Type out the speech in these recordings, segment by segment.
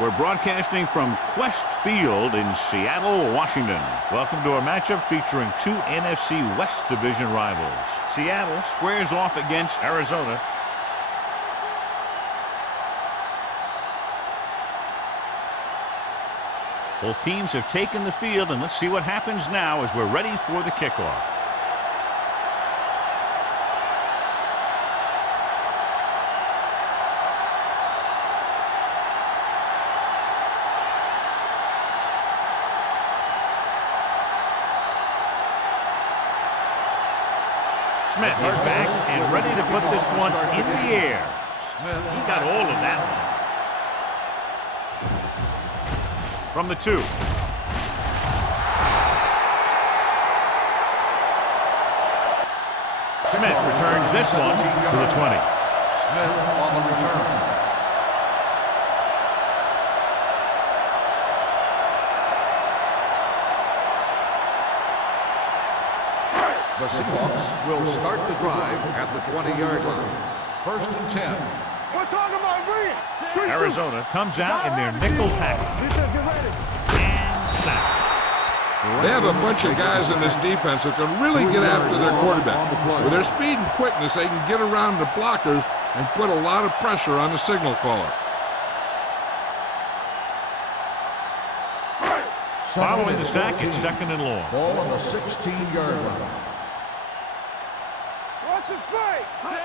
We're broadcasting from Quest Field in Seattle, Washington. Welcome to our matchup featuring two NFC West Division rivals. Seattle squares off against Arizona. Both teams have taken the field, and let's see what happens now as we're ready for the kickoff. Smith is back and ready to put this one in the air. He got all of that one. From the 2. Smith returns this one to the 20. Smith on the return. The Seahawks will start the drive at the 20-yard line. 1st and 10. We're talking about brilliant. Arizona comes out in their nickel package. And sacked. They have a bunch of guys in this defense that can really get after their quarterback. With their speed and quickness, they can get around the blockers and put a lot of pressure on the signal caller. Following the sack, it's 2nd and long. Ball on the 16-yard line.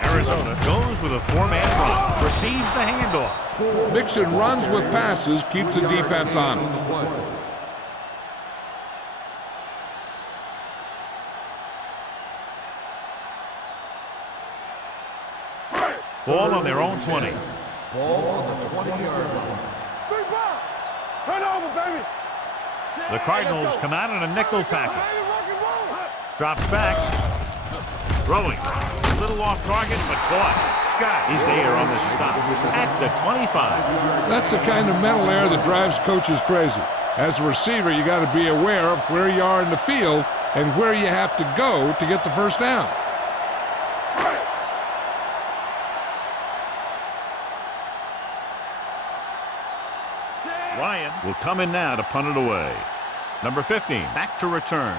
Arizona goes with a 4-man run. Receives the handoff. Mixing runs with passes keeps the defense honest. Ball on their own 20. Ball on the 20-yard line. Turn over, baby. The Cardinals come out in a nickel package. Drops back. Throwing. A little off target, but caught. Scott is there on the stop at the 25. That's the kind of mental error that drives coaches crazy. As a receiver, you got to be aware of where you are in the field and where you have to go to get the first down. Ryan will come in now to punt it away. Number 15 back to return.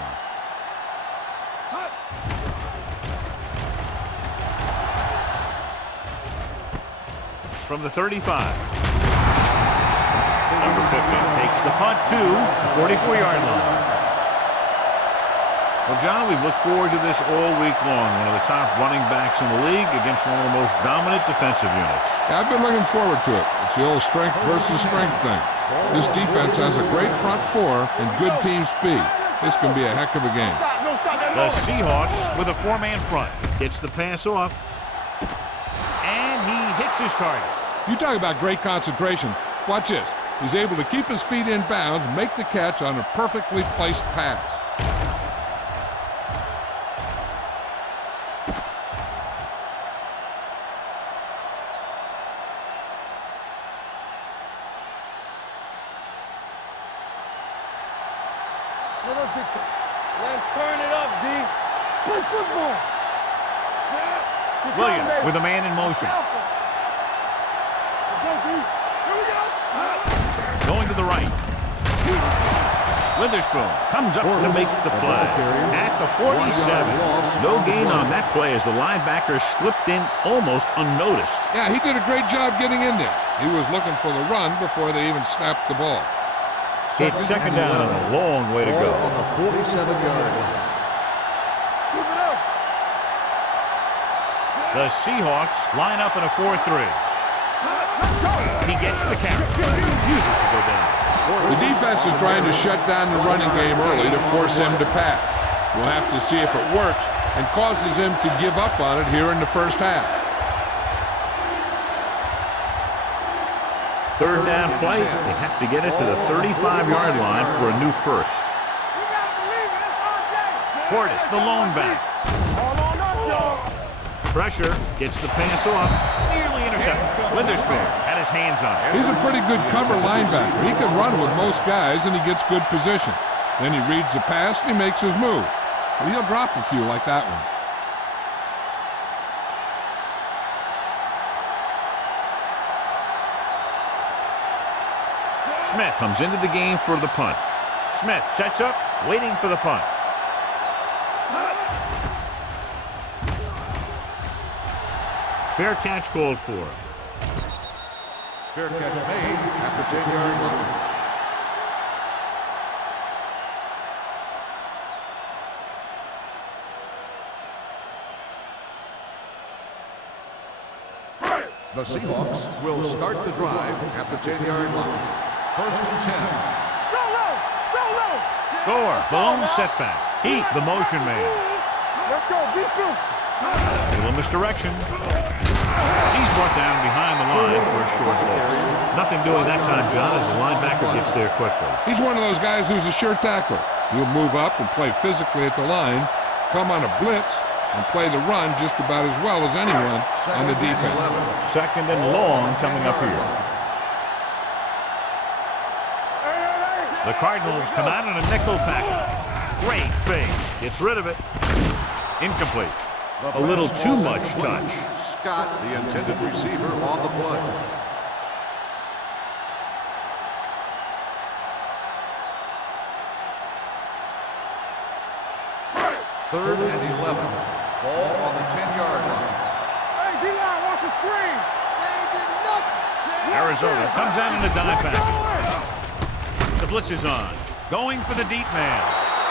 From the 35. Number 15 takes the punt to the 44-yard line. Well, John, we've looked forward to this all week long. One of the top running backs in the league against one of the most dominant defensive units. Yeah, I've been looking forward to it. It's the old strength versus strength thing. This defense has a great front four and good team speed. This can be a heck of a game. The Seahawks with a 4-man front. Gets the pass off. And he hits his target. You talk about great concentration. Watch this. He's able to keep his feet in bounds, make the catch on a perfectly placed pass. Let's turn it up, D. Play football. Williams with a man in motion. Going to the right. Witherspoon comes up to make the play. At the 47. No gain on that play as the linebacker slipped in almost unnoticed. Yeah, he did a great job getting in there. He was looking for the run before they even snapped the ball. It's 2nd down and a long way to go. On the 47-yard line. The Seahawks line up in a 4-3. He gets the count. Refuses to go down. The defense is trying to shut down the running game early to force him to pass. We'll have to see if it works and causes him to give up on it here in the first half. 3rd down play. They have to get it to the 35-yard line for a new first. Portis, the lone back. Pressure, gets the pass off, nearly intercepted. Witherspoon had his hands on it. He's a pretty good cover linebacker. He can run with most guys, and he gets good position. Then he reads the pass, and he makes his move. But he'll drop a few like that one. Smith comes into the game for the punt. Smith sets up, waiting for the punt. Fair catch called for. Fair catch made at the 10-yard line. The Seahawks will start the drive at the 10-yard line. 1st and 10. Go low! Go low! Gore, boom, setback. Heat, the motion man. Let's go, beat Bruce! A little misdirection. He's brought down behind the line for a short loss. Nothing doing that time, John, as the linebacker gets there quickly. He's one of those guys who's a sure tackler. He'll move up and play physically at the line, come on a blitz, and play the run just about as well as anyone on the defense. 2nd and long coming up here. The Cardinals come out in a nickel package. Great fake. Gets rid of it. Incomplete. A little too much touch. Scott, the intended receiver, on the play. Third and 11. Ball on the 10-yard line. Hey, D-line, watch the screen! They ain't getting nothing! Arizona comes out in a dime package. The blitz is on. Going for the deep man.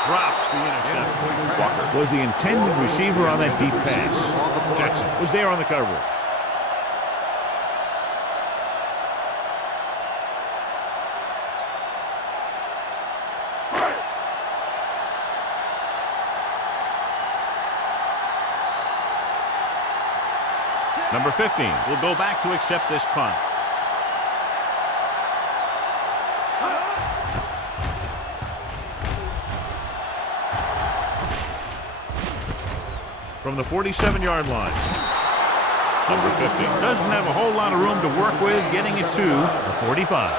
Drops the interception. Walker was the intended receiver on that deep pass. Jackson was there on the coverage. Number 15 will go back to accept this punt. From the 47-yard line. Number 50 doesn't have a whole lot of room to work with, getting it to the 45.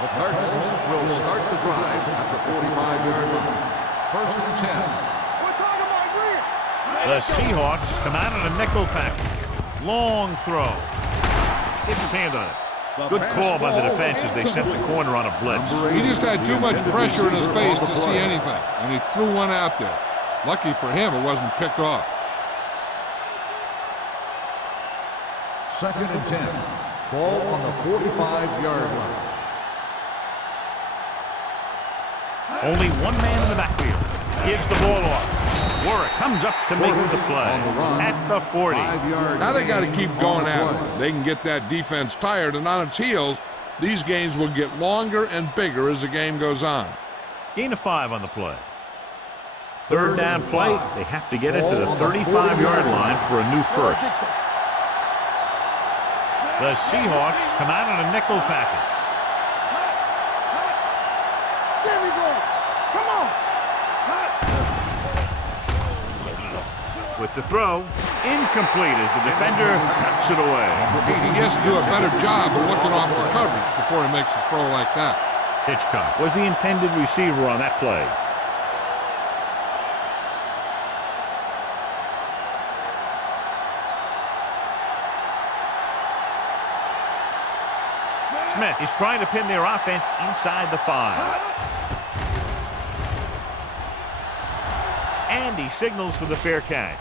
The Cardinals will start the drive at the 45-yard line. 1st and 10. We're talking about green! The Seahawks come out in a nickel package. Long throw. Gets his hand on it. Good call by the defense as they sent the corner on a blitz. He just had too much pressure in his face to see anything, and he threw one out there. Lucky for him, it wasn't picked off. 2nd and 10. Ball on the 45-yard line. Only one man in the backfield. Gives the ball off. Warwick comes up to make the play at the 40. Now they got to keep going at it. They can get that defense tired and on its heels. These games will get longer and bigger as the game goes on. Gain of 5 on the play. 3rd down play. They have to get it to the 35-yard line for a new first. The Seahawks come out in a nickel package. There we go! Come on! With the throw, incomplete as the defender knocks it away. He has to do a better job of looking off the coverage before he makes a throw like that. Hitchcock was the intended receiver on that play. Smith is trying to pin their offense inside the 5. And he signals for the fair catch.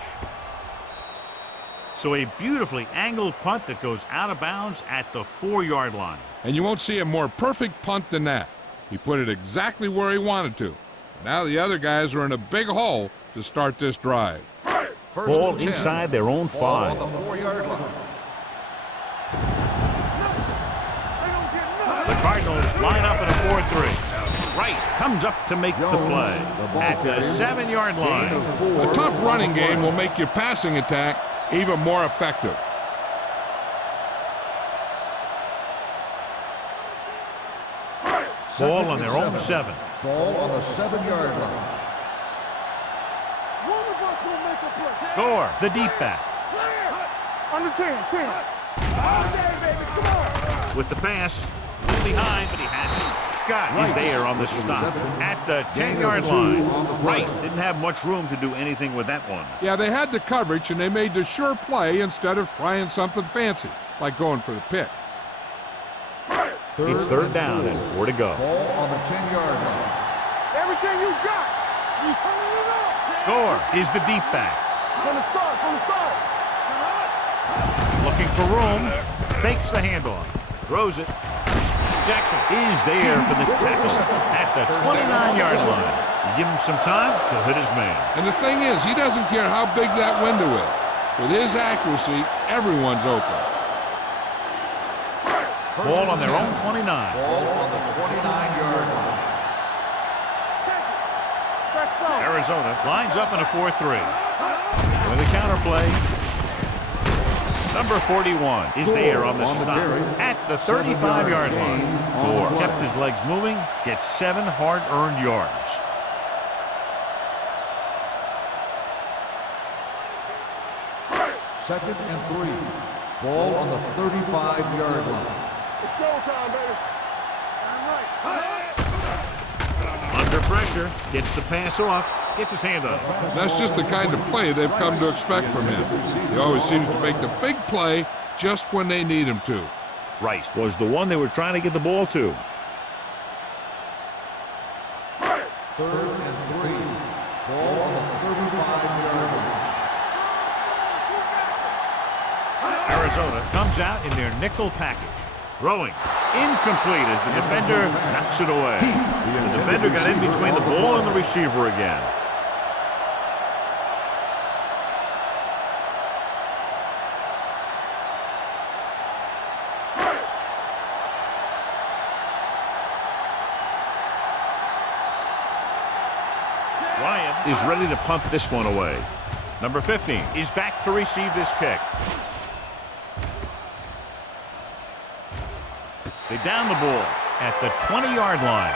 So a beautifully angled punt that goes out of bounds at the 4-yard line. And you won't see a more perfect punt than that. He put it exactly where he wanted to. Now the other guys are in a big hole to start this drive. Ball inside their own 5. On the 4-yard line. The Cardinals line up in a 4-3. Wright comes up to make the play at the 7-yard line. A tough running game will make your passing attack even more effective. Ball on their own 7. Ball on the 7-yard line. One of us will make a play! Gore, the deep back. Under 10. All day, baby, come on! With the pass, behind, but he has it. Scott is there on the stop at the 10-yard line. Right, didn't have much room to do anything with that one. Yeah, they had the coverage, and they made the sure play instead of trying something fancy, like going for the pick. It's third down and 4 to go. Ball on the 10-yard line. Everything you got. You turning it up. Gore is the deep back. From the start, from the start. Looking for room. Fakes the handoff. Throws it. Jackson is there for the tackle at the 29-yard line. You give him some time, he'll hit his man. And the thing is, he doesn't care how big that window is. With his accuracy, everyone's open. Ball on their own 29. Ball on the 29-yard line. Arizona lines up in a 4-3. With a counter play. Number 41 is there on the stop at the 35-yard line. Gore kept his legs moving, gets 7 hard-earned yards. Second and 3. Ball on the 35-yard line. It's showtime, baby. Under pressure, gets the pass off, gets his hand up. That's just the kind of play they've come to expect from him. He always seems to make the big play just when they need him to. Right was the one they were trying to get the ball to. Third and 3. Ball on the 35-yard line. Arizona comes out in their nickel package. Throwing. Incomplete as the defender knocks it away. The defender got in between the ball and the receiver again. Ryan is ready to punt this one away. Number 15 is back to receive this kick. They down the ball at the 20-yard line.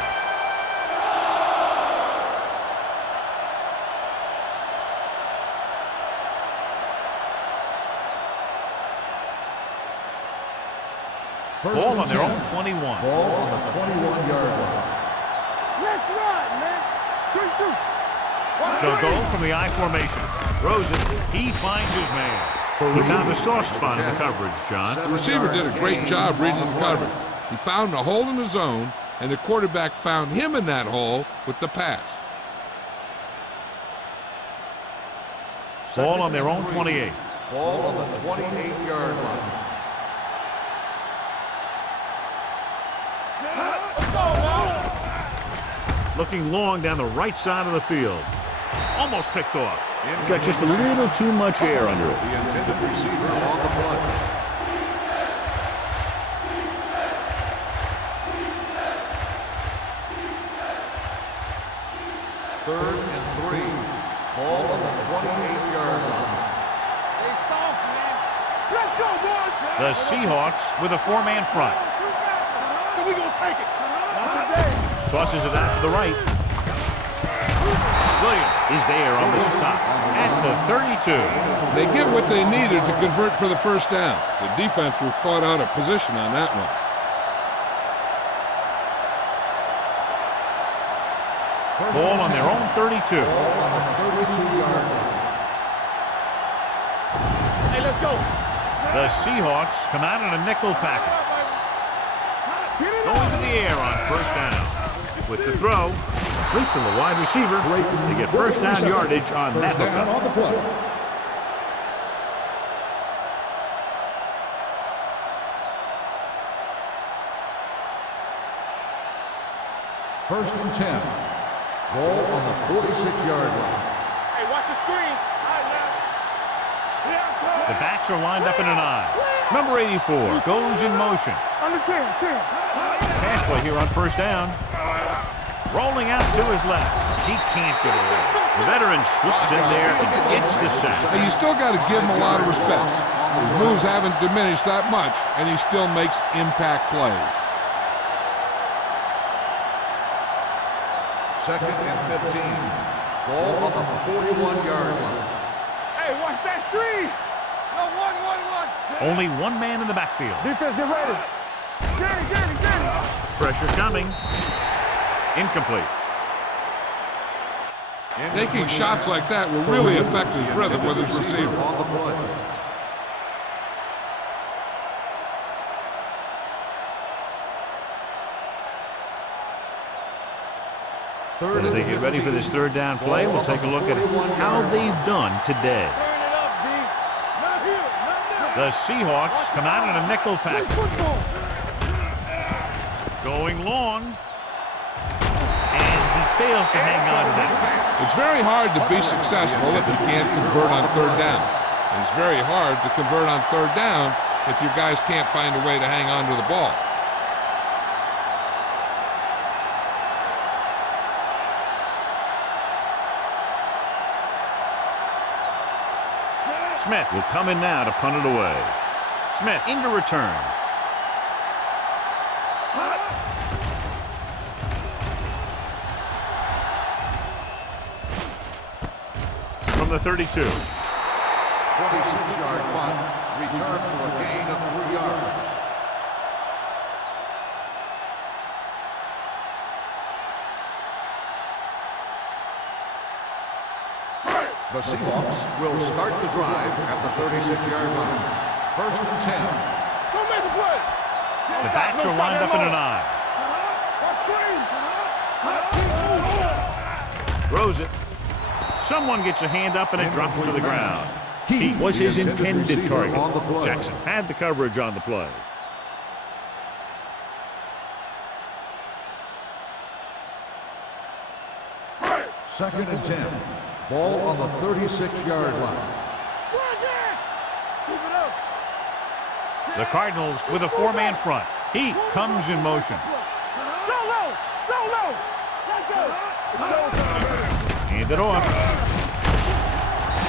Ball on their own 21. Ball on the 21-yard line. Let's run, man. Good shoot. They'll go from the I formation. Throws it. He finds his man. He found a soft spot in the coverage, John. The receiver did a great job reading the coverage. He found a hole in the zone, and the quarterback found him in that hole with the pass. Ball on their own 28. Ball on the 28-yard line. Looking long down the right side of the field. Almost picked off. Got just a little too much air under it. The intended receiver on the play. Third and 3. Ball on the 28-yard line. They soft, man. Let's go, boys. The Seahawks with a 4-man front. So we gonna take it. Not today. Tosses it out to the right. Williams is there on the stop at the 32. They get what they needed to convert for the first down. The defense was caught out of position on that one. Ball on their own 32. Ball on the 32-yard line. Hey, let's go. The Seahawks come out in a nickel package. Going to the air on first down. With the throw, complete to the wide receiver. They get first down yardage on that hookup. On the play. First and 10. Ball on the 46-yard line. Hey, watch the screen. All right, now. Here I come. The backs are lined up in an I. Number 84 goes in motion. Under 10. Pass play here on first down. Rolling out to his left. He can't get away. The veteran slips in there and gets the sack. Hey, you still got to give him a lot of respect. His moves haven't diminished that much, and he still makes impact plays. Second and 15. Ball on the 41-yard line. Hey, watch that screen. No, one. Only one man in the backfield. Defense, get ready. Get it. Pressure coming. Incomplete. Taking shots like that will really affect his rhythm with his receiver. On the play. As they get ready for this third down play, we'll take a look at how they've done today. Turn it up, D. Not here. Not now. The Seahawks come out in a nickel Play package. football. Going long. And he fails to hang on to that pass. It's very hard to be successful if you can't convert on third down. And it's very hard to convert on third down if your guys can't find a way to hang on to the ball. Smith will come in now to punt it away. Smith into return. From the 32. 26-yard punt. Return for a gain of 3 yards. The Seahawks will start the drive at the 36-yard line. First and 10. Don't make a play. The backs are lined up in an eye. Throws it. Someone gets a hand up and it drops to the ground. He was his intended target. Jackson had the coverage on the play. Second and 10. Ball on the 36-yard line. Keep it up. The Cardinals with a four-man front. Heat comes in motion. So low. So low. Let's go. Hand it off.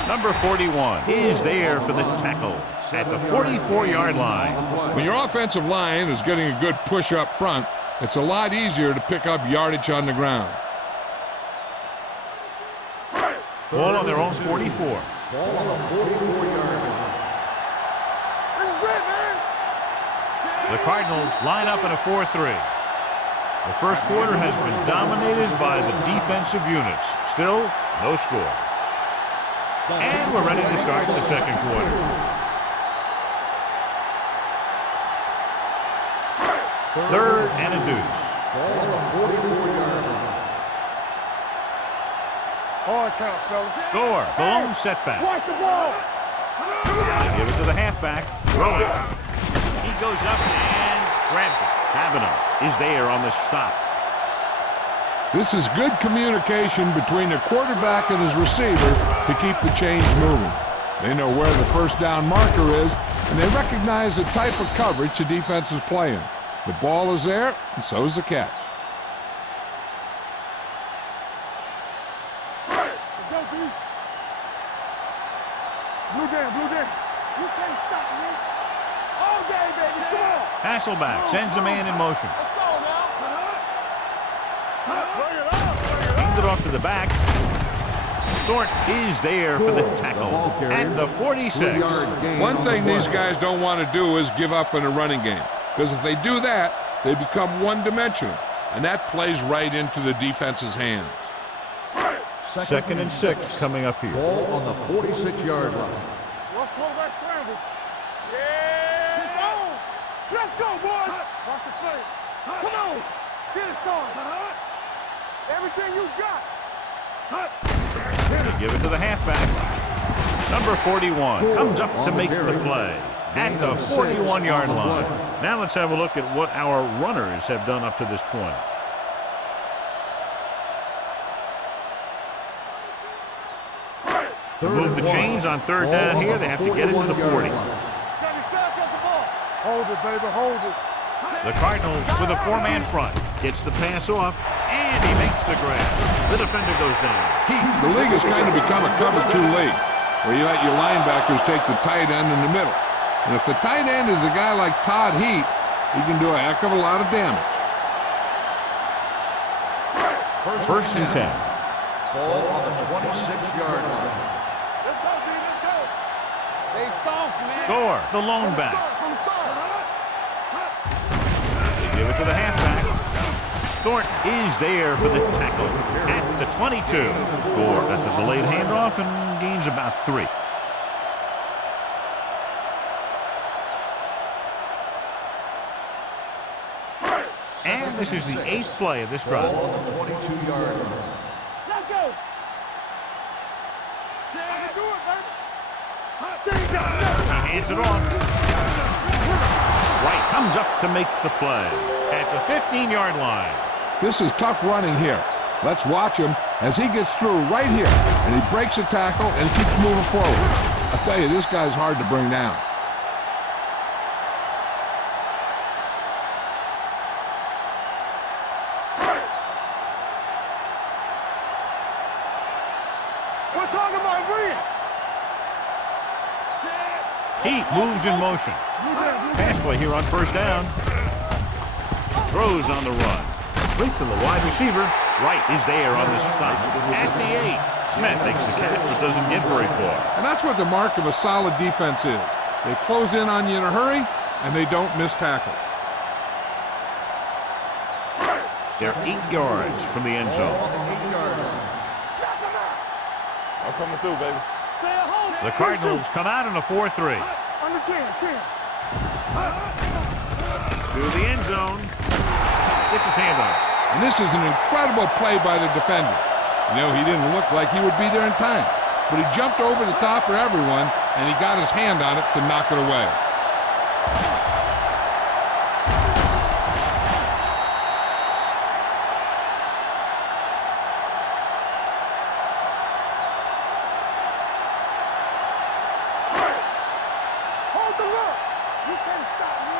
Number 41 is there for the tackle at the 44-yard line. When your offensive line is getting a good push up front, it's a lot easier to pick up yardage on the ground. Ball on their own 44. Ball on the 44-yard line. The Cardinals line up in a 4-3. The first quarter has been dominated by the defensive units. Still, no score. And we're ready to start the second quarter. Third and a deuce. Ball on the 44-yard line. Hard count, fellas. Gore, the lone setback. Watch the ball. They give it to the halfback. Throwing. He goes up and grabs it. Kavanaugh is there on the stop. This is good communication between the quarterback and his receiver to keep the chains moving. They know where the first down marker is, and they recognize the type of coverage the defense is playing. The ball is there, and so is the catch. Let's go, D. Blue down, blue down. You can't stop me. All day, baby. Come on. Hasselback sends a man in motion. Let's go now. Bring it up. Hand it off to the back. Thornton is there for the tackle at the 46. One thing these guys don't want to do is give up in a running game, because if they do that, they become one-dimensional, and that plays right into the defense's hands. Second and 6 coming up here. Ball on the 46-yard line. Let's quarterback scramble. Yeah. It's on. Let's go, boys. Watch the play. Come on. Get it started. Everything you got. They give it to the halfback. Number 41 comes up to make the play at the 41-yard line. Now let's have a look at what our runners have done up to this point. To move the chains on third down here, they have to get it to the 40. Hold it, baby. Hold it. The Cardinals with a four-man front. Gets the pass off, and he makes the grab. The defender goes down. The league has kind of become a cover 2 league, where you let your linebackers take the tight end in the middle. And if the tight end is a guy like Todd Heat, he can do a heck of a lot of damage. First and 10. Ball on the 26-yard line. Let's go, D. Let's go. They soft, man. Gore, the lone back. From the start. They give it to the halfback. Thornton is there for the tackle at the 22. Gore at the delayed handoff and gains about 3. And this is the 8th play of this drive. Ball on the 22-yard line. Let's go. I can do it, baby. He hands it off. Wright comes up to make the play at the 15-yard line. This is tough running here. Let's watch him as he gets through right here, and he breaks a tackle and keeps moving forward. I tell you, this guy's hard to bring down. We're talking about brilliant. Heat moves in motion. Pass play here on first down. Throws on the run. Right to the wide receiver. Wright is there on the stop. At the 8. Smith makes the catch but doesn't get very far. And that's what the mark of a solid defense is. They close in on you in a hurry, and they don't miss tackle. They're 8 yards from the end zone. On the 8-yard line. I'm coming through, baby. Stay at home. The Cardinals come out in a 4-3. Under 10. To the end zone. Gets his hand on it. And this is an incredible play by the defender. You know, he didn't look like he would be there in time, but he jumped over the top of everyone, and he got his hand on it to knock it away. Hold the look. You can't stop me.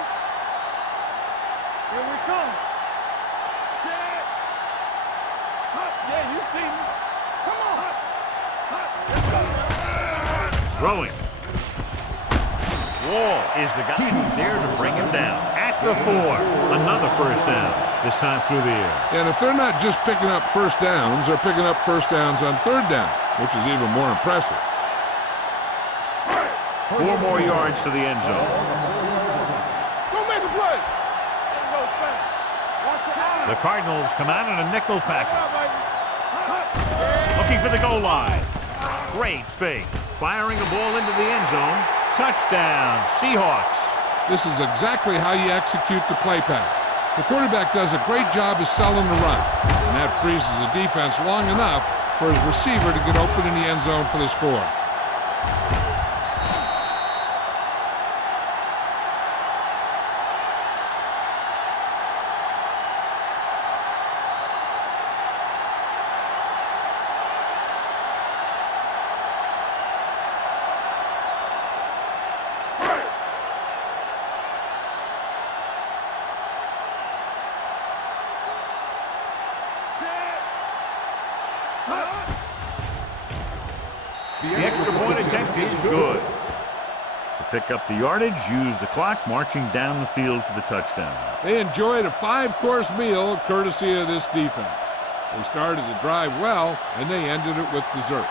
Here we come. Set. Yeah, you see me. Come on. Throwing. Wall is the guy who's there to bring him down. At the 4. Another first down. This time through the air. And if they're not just picking up first downs, they're picking up first downs on third down, which is even more impressive. 4 more yards to the end zone. Go make a play. Ain't no thing. Watch your eyes. The Cardinals come out in a nickel package. Looking for the goal line. Great fake. Firing a ball into the end zone. Touchdown, Seahawks. This is exactly how you execute the play pass. The quarterback does a great job of selling the run, and that freezes the defense long enough for his receiver to get open in the end zone for the score. The extra point attempt is good. To pick up the yardage, use the clock, marching down the field for the touchdown. They enjoyed a 5-course meal courtesy of this defense. They started the drive well, and they ended it with dessert.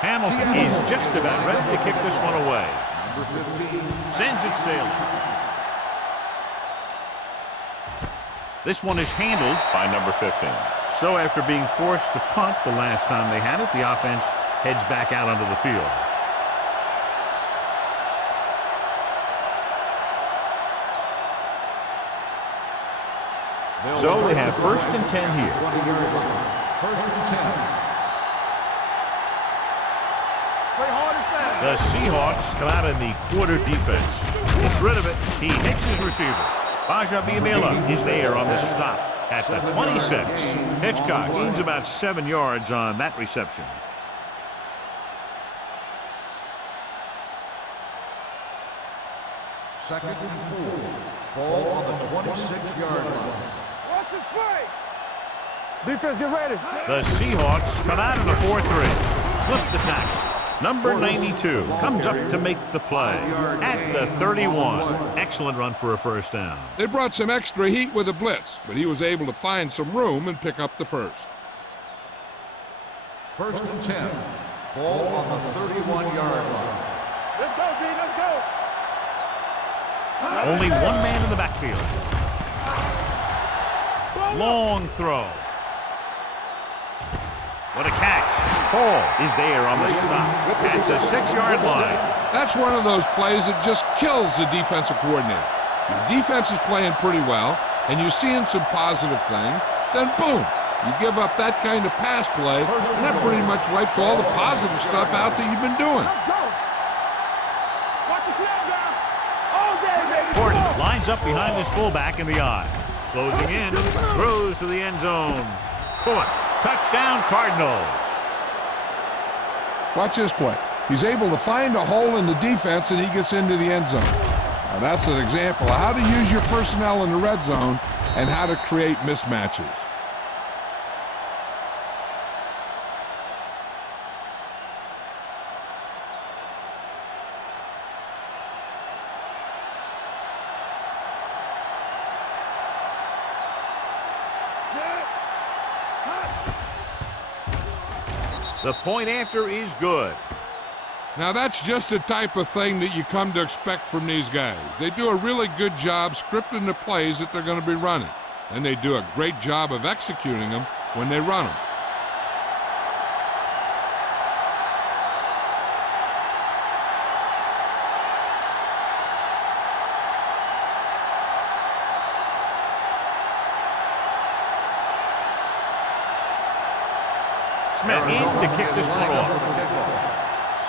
Hamilton is just about ready to kick this one away. Number 15. Sends it sailing. This one is handled by number 15. So after being forced to punt the last time they had it, the offense heads back out onto the field. So they have 1st and 10 here. 20-yard line. 1st and 10. Play hard and fast. The Seahawks come out in the quarter defense. Gets rid of it. He hits his receiver. Baja Biamila is there on the stop at the 26. Hitchcock gains about 7 yards on that reception. Second and 4. Ball on the 26-yard line. Watch this play. Defense, get ready. The Seahawks come out in a 4-3. Slips the tackle. Number 92 comes up to make the play at the 31. Excellent run for a first down. They brought some extra heat with a blitz, but he was able to find some room and pick up the first. 1st and 10. Ball on the 31-yard line. Let's go, D. Let's go. Only one man in the backfield. Long throw. What a catch. Hall is there on the stop at the 6-yard line. That's one of those plays that just kills the defensive coordinator. Your defense is playing pretty well, and you're seeing some positive things. Then boom, you give up that kind of pass play, and that pretty much wipes all the positive stuff out that you've been doing. Let's go. Watch the snap down. All day, baby. Gordon lines up behind his fullback in the eye. Closing in, throws to the end zone. Caught. Touchdown, Cardinals. Watch this play. He's able to find a hole in the defense, and he gets into the end zone. Now that's an example of how to use your personnel in the red zone and how to create mismatches. The point after is good. Now that's just the type of thing that you come to expect from these guys. They do a really good job scripting the plays that they're going to be running. And they do a great job of executing them when they run them. Smith in to kick this one off.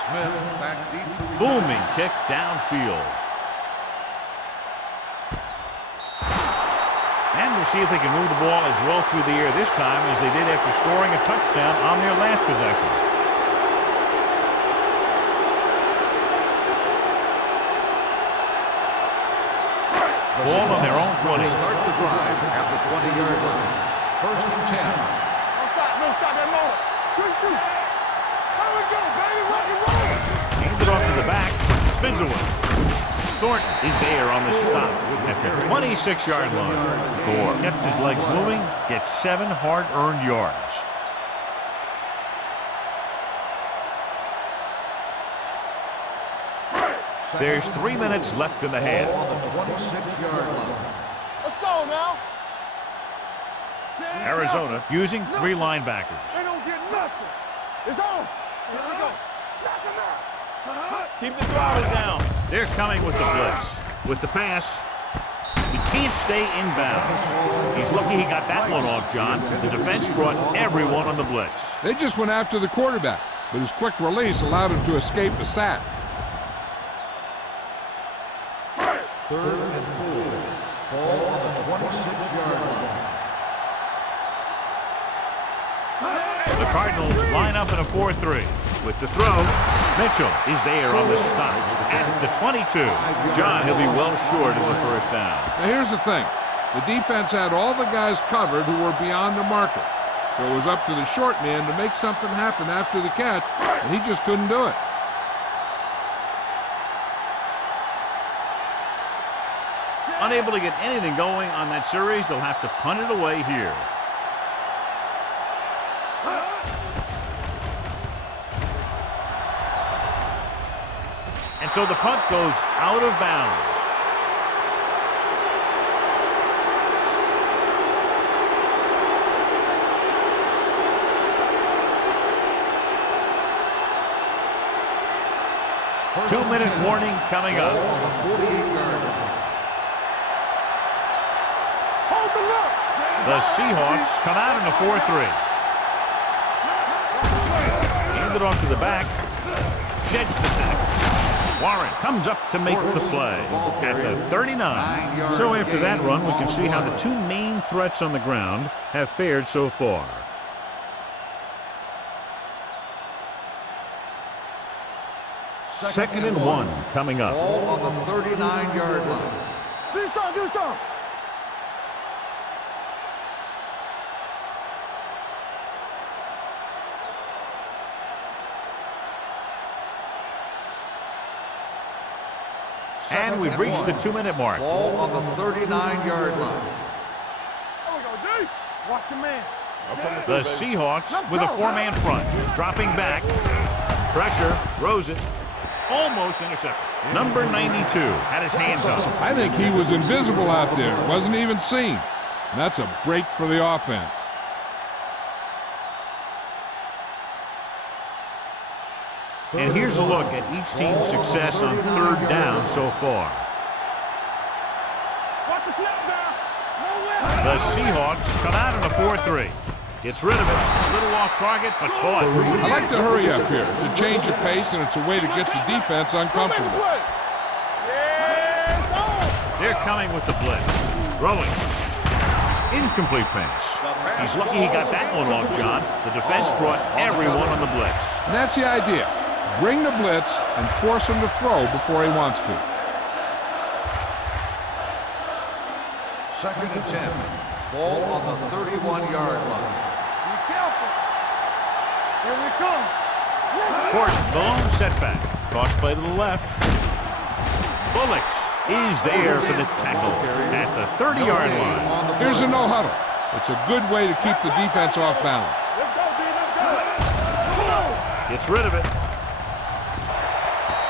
Smith back deep to return. Booming kick downfield. And we'll see if they can move the ball as well through the air this time as they did after scoring a touchdown on their last possession. Ball on their own 20. Start the drive at the 20-yard line. 1st and 10. No stop that motor. Good shoot. There we go, baby. Rock and roll. Handed off to the back. Spins away. Thornton is there on the stop at the 26-yard line. Gore kept his legs moving, gets 7 hard-earned yards. There's 3 minutes left in the half. Ball on the 26-yard line. Let's go now. Arizona using 3 linebackers. They don't get nothing. It's on. Here we go. Knock him out. Keep the throttle down. They're coming with the blitz. With the pass, he can't stay in bounds. He's lucky he got that one off, John. The defense brought everyone on the blitz. They just went after the quarterback, but his quick release allowed him to escape a sack. 3rd and 4. Ball on the 26-yard line. The Cardinals line up in a 4-3. With the throw, Mitchell is there on the stop at the 22. John, he'll be well short of the first down. Now here's the thing. The defense had all the guys covered who were beyond the marker. So it was up to the short man to make something happen after the catch, and he just couldn't do it. Unable to get anything going on that series, they'll have to punt it away here. And so the punt goes out of bounds. Two-minute warning coming up. Ball on the 48-yard line. Hold the look. The Seahawks come out in a 4-3. Handed off to the back. Sheds the tackle. Warren comes up to make the play at the 39. So after that run, we can see how the 2 main threats on the ground have fared so far. Second and 1 coming up. Ball on the 39-yard line. Do something, do something. And we've reached the 2-minute mark. Ball on the 39-yard line. There we go, D. Watch your man. The Seahawks with a 4-man front. Dropping back. Pressure. Throws it. Almost intercepted. Number 92 had his hands up. I think he was invisible out there. Wasn't even seen. And that's a break for the offense. And here's a look at each team's success on 3rd down so far. Watch the snap down. Nowhere. The Seahawks come out in a 4-3. Gets rid of it. A little off target, but caught. I like to hurry up here. It's a change of pace, and it's a way to get the defense uncomfortable. They're coming with the blitz. Throwing. Incomplete pass. He's lucky he got that one off, John. The defense brought everyone on the blitz. And that's the idea. Bring the blitz and force him to throw before he wants to. 2nd and 10. Ball on the 31-yard line. Be careful. Here we come. Horton, the lone setback. Cross play to the left. Bullocks is there for the tackle at the 30-yard line. Here's a no-huddle. It's a good way to keep the defense off balance. Let's go, D. Let's go. Come on. Gets rid of it.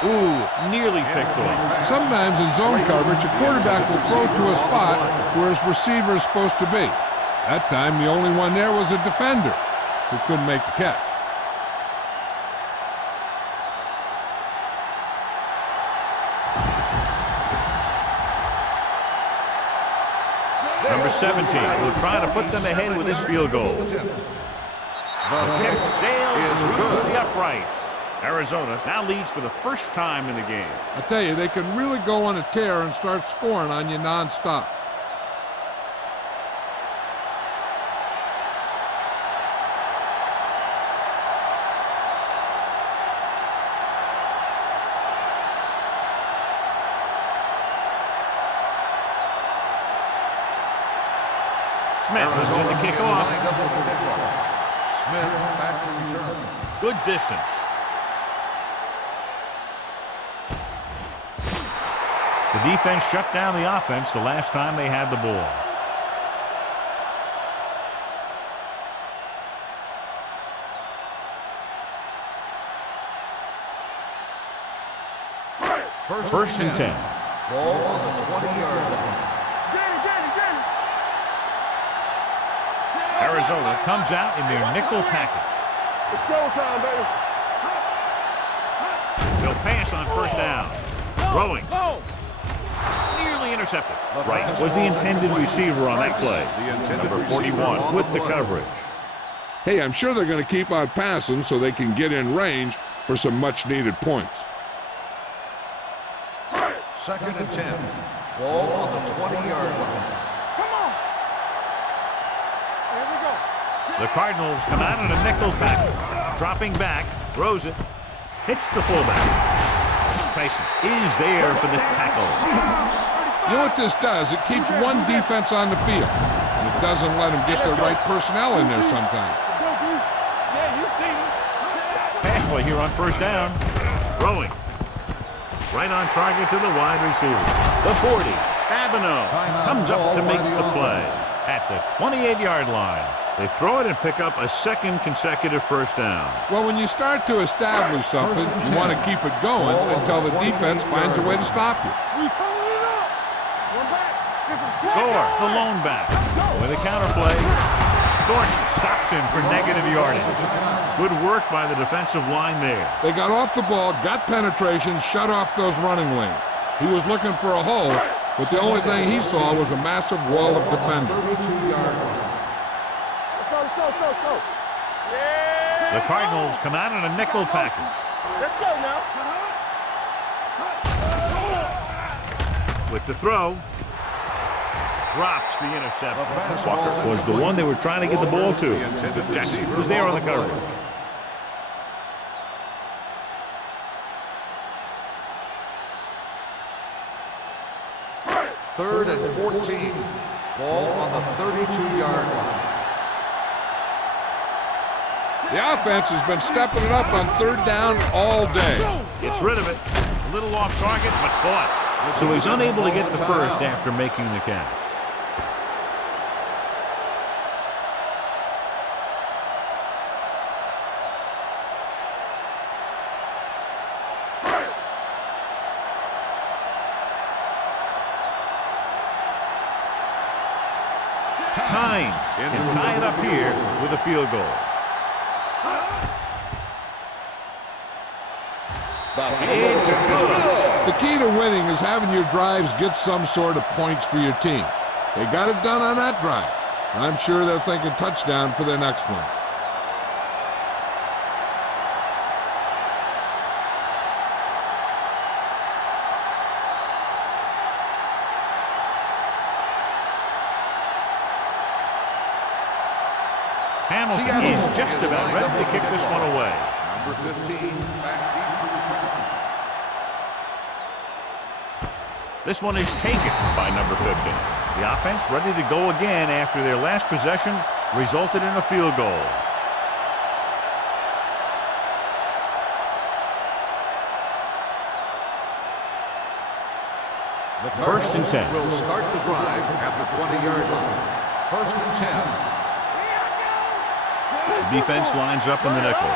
Ooh, nearly picked off. Sometimes in zone coverage, a quarterback will throw to a spot where his receiver is supposed to be. That time, the only one there was a defender who couldn't make the catch. Number 17 will try to put them ahead with this field goal. The kick sails through the uprights. Arizona now leads for the first time in the game. I tell you, they can really go on a tear and start scoring on you nonstop. Smith is in the kickoff. Smith back to return. Good distance. The defense shut down the offense the last time they had the ball. First and 10. Ball on the 20-yard line. Arizona comes out in their nickel package. It's showtime, baby. They'll pass on 1st down. Throwing. Nearly intercepted. Right was the intended receiver on that play. Number 41 with the coverage. Hey, I'm sure they're going to keep on passing so they can get in range for some much-needed points. 2nd and 10. Ball on the 20-yard line. Come on. Here we go. The Cardinals come out in a nickel package. Dropping back, throws it, hits the fullback. Tyson is there for the tackle. You know what this does? It keeps one defense on the field, and it doesn't let them get the right personnel in there sometimes. Yeah, you see me. Pass play here on 1st down. Throwing. Right on target to the wide receiver. The 40. Babineau comes up to make the play at the 28-yard line. They throw it and pick up a 2nd consecutive 1st down. Well, when you start to establish something, you want to keep it going until the defense finds a way to stop you. We turn it up. One back. Gore, the lone back. With a counterplay, Thornton stops him for negative yardage. Good work by the defensive line there. They got off the ball, got penetration, shut off those running lanes. He was looking for a hole, but the only thing he saw was a massive wall of defenders. 32-yard line. Let's go. Yeah. The Cardinals come out in a nickel package. Let's go now. With the throw, drops the interception. Walker was the one they were trying to get the ball to. Jackson was there on the coverage. 3rd and 14. Ball on the 32-yard line. The offense has been stepping it up on 3rd down all day. Gets rid of it. A little off target, but caught. So he's unable to get the first after making the catch. Tynes can tie it up here with a field goal. It's good. The key to winning is having your drives get some sort of points for your team. They got it done on that drive. I'm sure they're thinking touchdown for their next one. Hamilton is just about ready to kick this one away. Number 15, back deep to return. This one is taken by number 50. The offense ready to go again after their last possession resulted in a field goal. First and 10. Will start the drive at the 20-yard line. First and 10. The defense lines up in the nickel.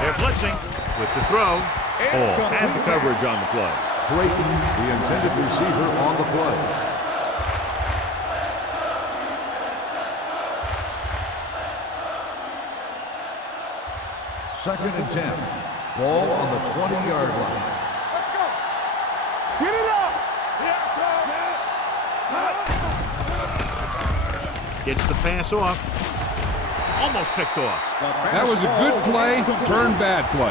They're blitzing with the throw. And the coverage on the play. Breaking the intended receiver on the play. Second and 10. Ball on the 20-yard line. Let's go. Get it up. Gets the pass off. Almost picked off. That was a good play, turned bad play.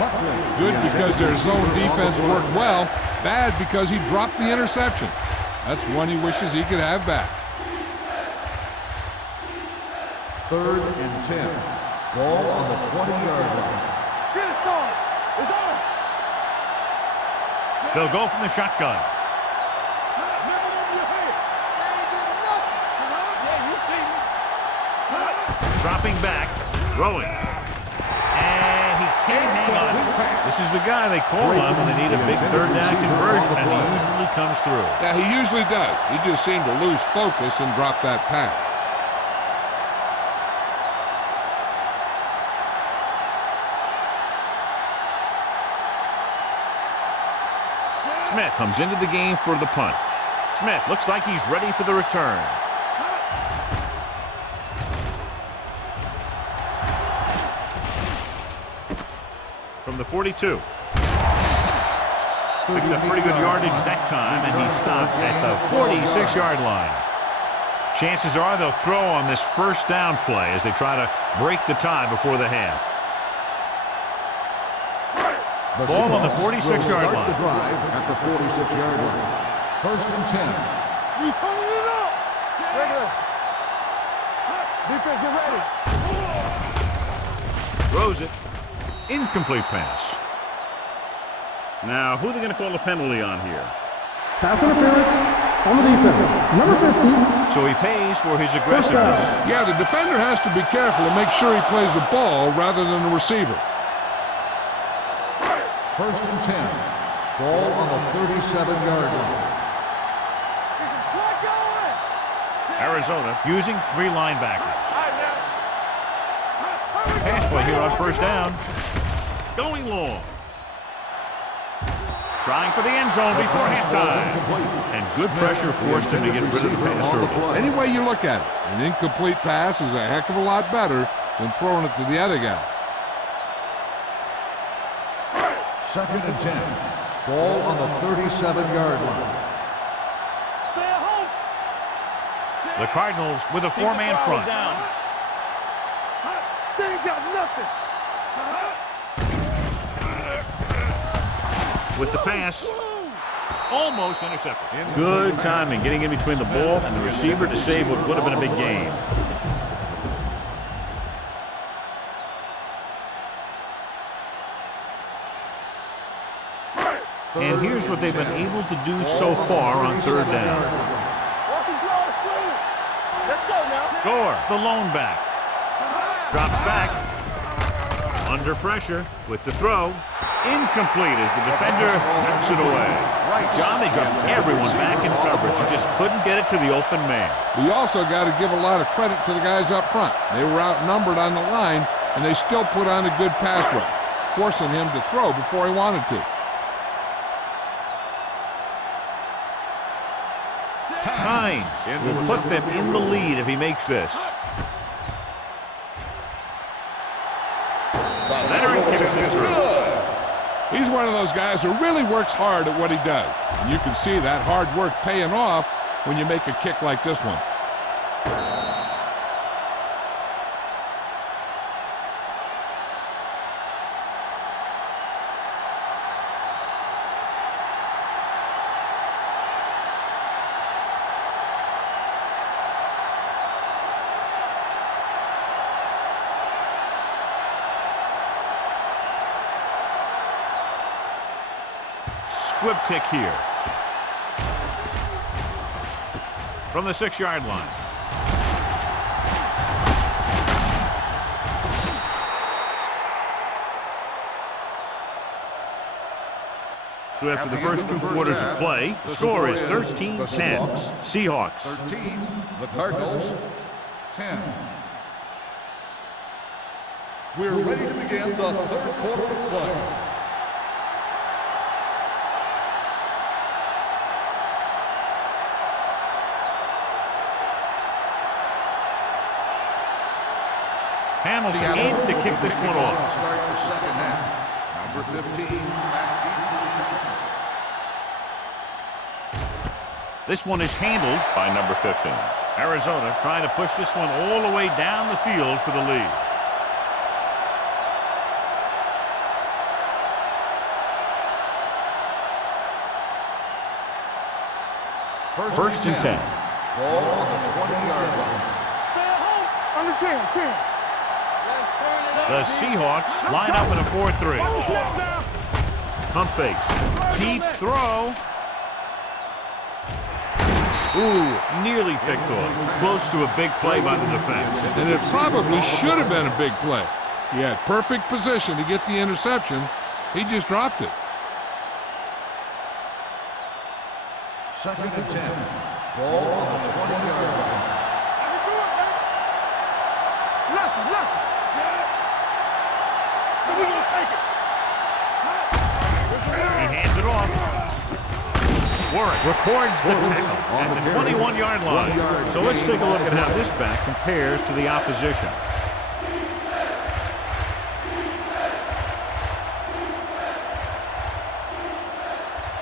Good because their zone defense worked well. Bad because he dropped the interception. That's one he wishes he could have back. Third and 10. Ball on the 20-yard line. Get it, son. It's on. They'll go from the shotgun. Dropping back, throwing. And he can't hang on. This is the guy they call on when they need a big third down conversion, and he usually comes through. Yeah, he usually does. He just seemed to lose focus and drop that pass. Smith comes into the game for the punt. Smith looks like he's ready for the return. From the 42. Picked up pretty good yardage that time, and he stopped at the 46-yard line. Chances are they'll throw on this first down play as they try to break the tie before the half. Ball on the 46-yard line. The drive at the 46-yard line. First and 10. You turning it up. Regular. Defense, get ready. Throws it. Incomplete pass. Now, who are they going to call a penalty on here? Pass interference on the defense. Number 15. So he pays for his aggressiveness. Yeah, the defender has to be careful and make sure he plays the ball rather than the receiver. First and 10. Ball on the 37-yard line. Arizona using 3 linebackers. Pass play here on first down. Going long. Trying for the end zone before halftime. And good pressure forced him to get rid of the pass early. Any way you look at it, an incomplete pass is a heck of a lot better than throwing it to the other guy. Second and 10. Ball on the 37-yard line. The Cardinals with a 4-man front. They ain't got nothing. With the pass, almost intercepted. Good timing, getting in between the ball and the receiver to save what would have been a big game. And here's what they've been able to do so far on third down. Let's go now. Gore, the lone back. Drops back. Under pressure with the throw. Incomplete as the defender knocks it away. John, they dropped everyone back in coverage. You just couldn't get it to the open man. We also got to give a lot of credit to the guys up front. They were outnumbered on the line, and they still put on a good pass rush, forcing him to throw before he wanted to. Tynes will put them in the lead if he makes this. Veteran kicks it through. He's one of those guys who really works hard at what he does. And you can see that hard work paying off when you make a kick like this one. Squib kick here. From the 6-yard line. So after the first 2 quarters of play, the score is 13-10. Seahawks. 13, the Cardinals, 10. We're ready to begin the third quarter of play. Hamilton in to kick this one off. To start the second half. Number 15, back into return. This one is handled by number 15. Arizona trying to push this one all the way down the field for the lead. First and 10. Ball on the 20-yard line. Under 10. The Seahawks line up in a 4-3. Pump fakes. Deep throw. Ooh, nearly picked off. Close to a big play by the defense. And it probably should have been a big play. He had perfect position to get the interception. He just dropped it. Second and 10. Ball on the 20-yard line. Left. We're going to take it. He hands it off. Warwick records the tackle at the 21-yard line. So let's take a look at how this back compares to the opposition.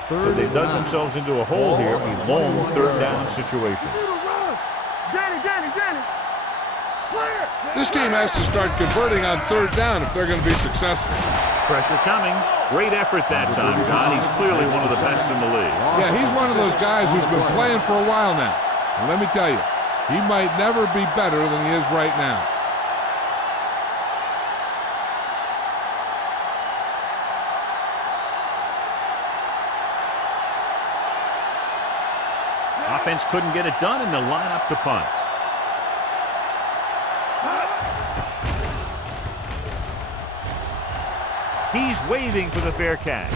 So they dug themselves into a hole here, a long third down situation. Danny. This team has to start converting on third down if they're going to be successful. Pressure coming. Great effort that time, John. He's clearly one of the best in the league. Yeah, he's one of those guys who's been playing for a while now. And let me tell you, he might never be better than he is right now. Offense couldn't get it done, and they'll line up to punt. He's waving for the fair catch.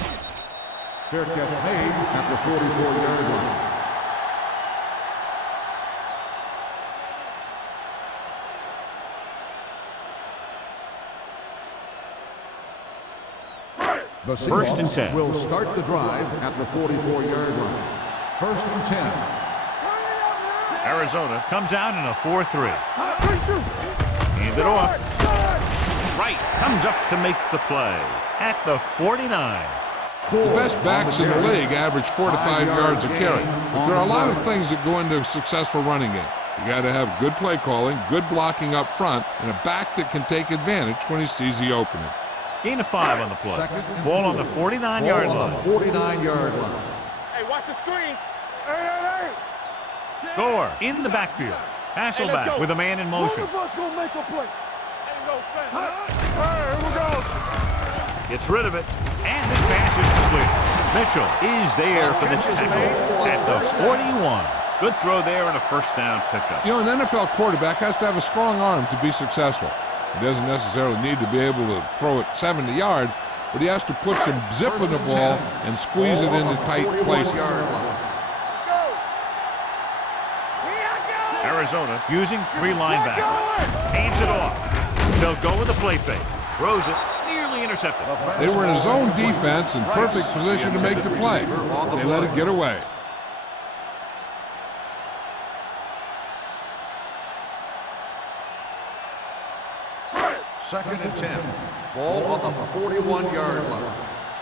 Fair catch made at the 44-yard line. The First and 10. Will start the drive at the 44-yard line. First and 10. Arizona comes out in a 4-3. Hand it off. Right, comes up to make the play at the 49. The best backs in the league average 4 to 5 yards a carry. But there are a lot of things that go into a successful running game. You got to have good play calling, good blocking up front, and a back that can take advantage when he sees the opening. Gain of 5 on the play. Ball on the 49-yard line. 49-yard line. Hey, watch the screen. Hey. Gore in the backfield. Hasselback with a man in motion. One of us gonna make a play. Here we go. Gets rid of it, and this pass is complete. Mitchell is there for the tackle at the 41. Good throw there and a first down pickup. You know, an NFL quarterback has to have a strong arm to be successful. He doesn't necessarily need to be able to throw it 70 yards, but he has to put some zip in the ball and squeeze it into tight places. Arizona using 3 linebackers. Hands it off. They'll go with a play fake. Throws it. Nearly intercepted. They were in a zone defense in perfect position to make the play. They let it get away. Second and 10. Ball on the 41-yard line.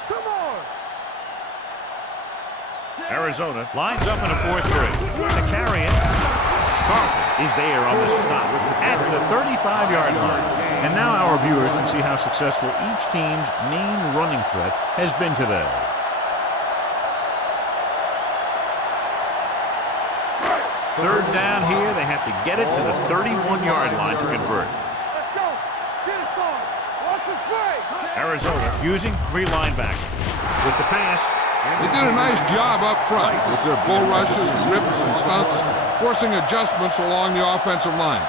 Come on. Arizona lines up in a 4-3. To carry it. Carlton is there on the stop at the 35-yard line. And now our viewers can see how successful each team's main running threat has been today. Third down here. They have to get it to the 31-yard line to convert. Let's go. Get it on. Watch the play. Arizona using 3 linebackers. With the pass. They did a nice job up front with their bull rushes, rips, and stunts, forcing adjustments along the offensive line.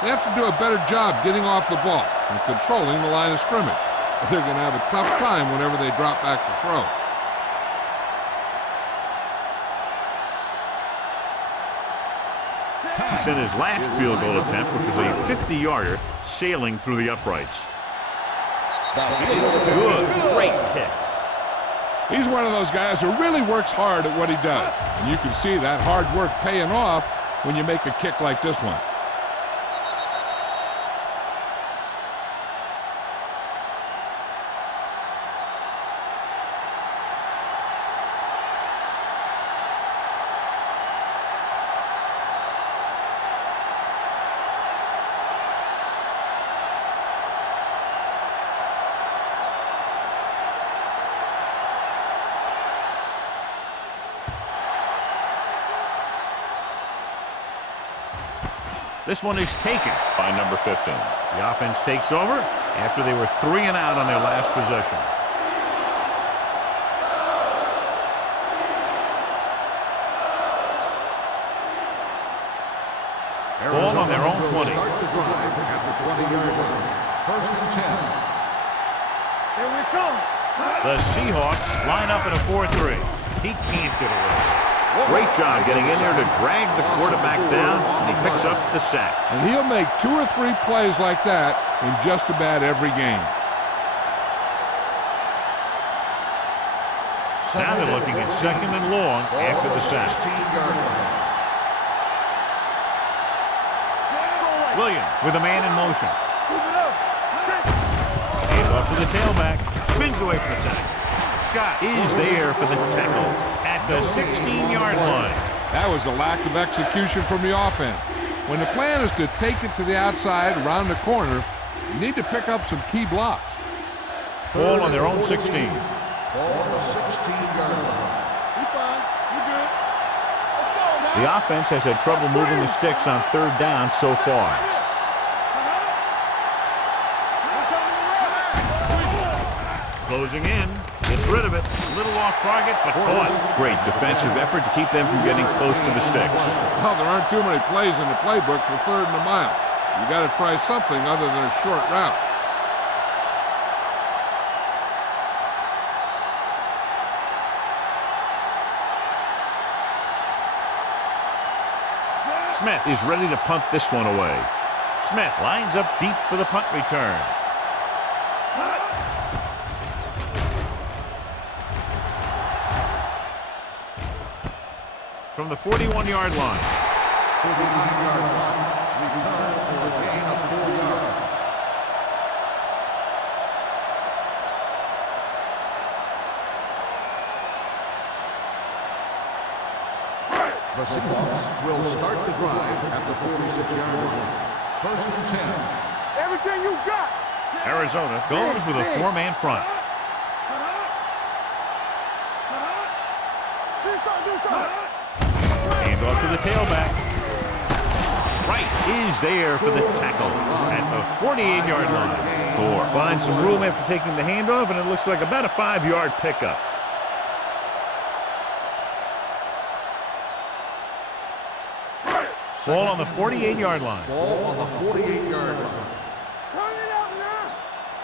They have to do a better job getting off the ball and controlling the line of scrimmage. But they're going to have a tough time whenever they drop back to throw. He sent his last field goal attempt, which was a 50-yarder, sailing through the uprights. It's good. Great kick. He's one of those guys who really works hard at what he does. And you can see that hard work paying off when you make a kick like this one. This one is taken by number 15. The offense takes over after they were 3 and out on their last possession. Ball on their own 20. Start the drive at the 20-yard line. First and 10. Here we come. The Seahawks line up in a 4-3. He can't get away. Great job getting in there to drag the quarterback down, and he picks up the sack. And he'll make 2 or 3 plays like that in just about every game. Now they're looking at 2nd and long after the sack. 16-yard line. Williams with a man in motion. Move it up. Hands off to the tailback. Spins away from the tackle. Scott is there for the tackle at the 16-yard line. That was a lack of execution from the offense. When the plan is to take it to the outside, around the corner, you need to pick up some key blocks. Ball on their own 16. Ball on the 16-yard line. You fine. You good. Let's go, man. The offense has had trouble moving the sticks on 3rd down so far. Closing in. Gets rid of it. A little off target, but caught. Great defensive effort to keep them from getting close to the sticks. Well, there aren't too many plays in the playbook for 3rd and a mile. You got to try something other than a short route. Smith is ready to punt this one away. Smith lines up deep for the punt return. From the 41-yard line. 49-yard line. Return for a gain of 4 yards. The Seahawks will start the drive at the 46-yard line. First and 10. Everything you got. Arizona goes with a 4-man front. Do something. Hand off to the tailback. Wright is there for the tackle at the 48-yard line. Gore finds some room after taking the handoff, and it looks like about a 5-yard pickup. Ball on the 48-yard line. Ball on the 48-yard line. Turn it up now.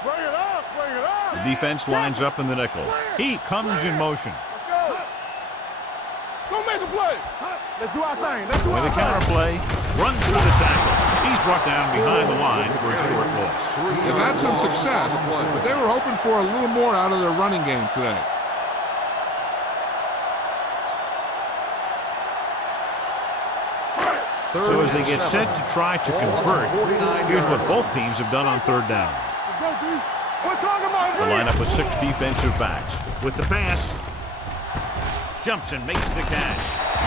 Bring it up. The defense lines up in the nickel. He comes in motion. Let's go. Go make a play. Let's do our thing. Let's do With our a thing. counter play, runs through the tackle. He's brought down behind the line for a short loss. They've had some success, but they were hoping for a little more out of their running game today. So as they get set to try to convert, here's what both teams have done on third down. Let's go, D. We're talking about The lineup with 6 defensive backs. With the pass, jumps and makes the catch.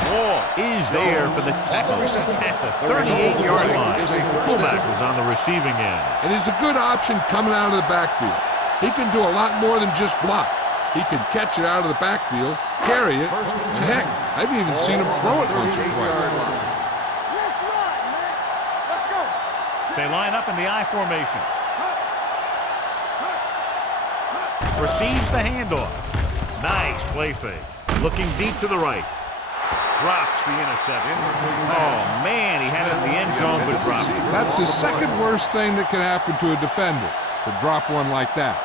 Ball is there for the tackle at the 38-yard line. The fullback was on the receiving end. And he's a good option coming out of the backfield. He can do a lot more than just block. He can catch it out of the backfield, carry it, and heck, I've even seen him throw it once or twice. They line up in the I formation. Receives the handoff. Nice play fake. Looking deep to the right. Drops the interception. Oh, man, he had it in the end zone, but dropped it. That's the second worst thing that can happen to a defender, to drop one like that.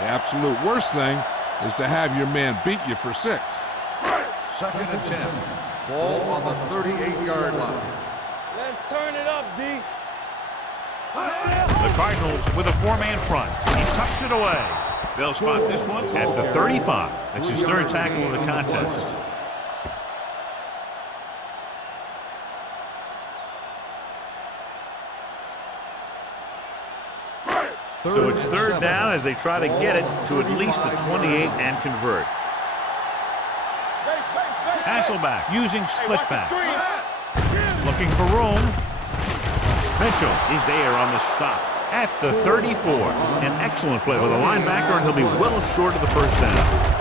The absolute worst thing is to have your man beat you for 6. 2nd and 10. Ball on the 38-yard line. Let's turn it up, D. The Cardinals with a 4-man front. He tucks it away. They'll spot this one at the 35. That's his 3rd tackle of the contest. So it's 3rd down as they try to get it to at least the 28 and convert. Hasselback using split back. Looking for room. Mitchell is there on the stop at the 34. An excellent play with a linebacker, and he'll be well short of the first down.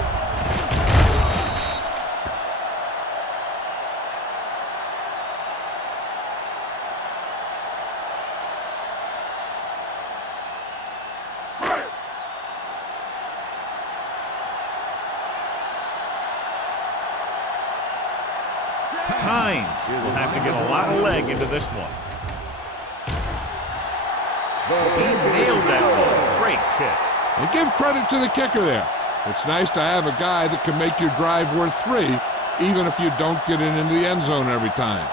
Tynes will have to get a lot of leg into this one. He nailed that ball. Great kick. And give credit to the kicker there. It's nice to have a guy that can make your drive worth 3, even if you don't get it into the end zone every time.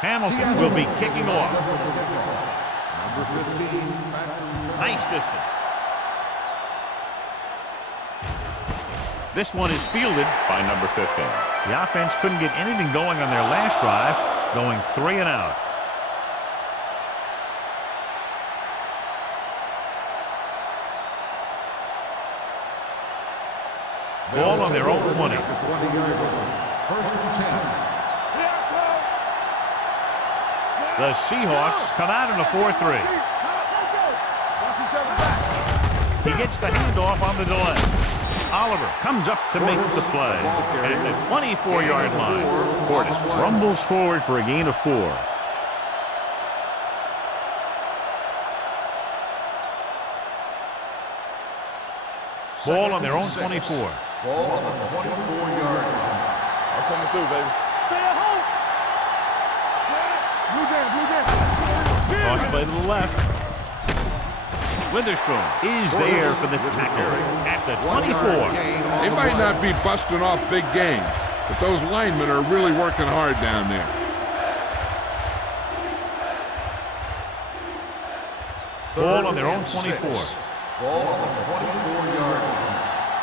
Hamilton will be kicking off. Number 15. Nice distance. This one is fielded by number 15. The offense couldn't get anything going on their last drive, going 3 and out. Ball on their own 20. 20-yard line. 1st and 10. The Seahawks come out in a 4-3. He gets the handoff on the delay. Oliver comes up to make the play at the 24-yard line. Portis rumbles forward for a gain of 4. Ball on their own 24. Ball on the 24-yard line. I'm coming through, baby. Stay at home. Toss play to the left. Witherspoon is there for the tackle at the 24. They might not be busting off big games, but those linemen are really working hard down there. Ball on their own 24. Ball on the 24-yard line.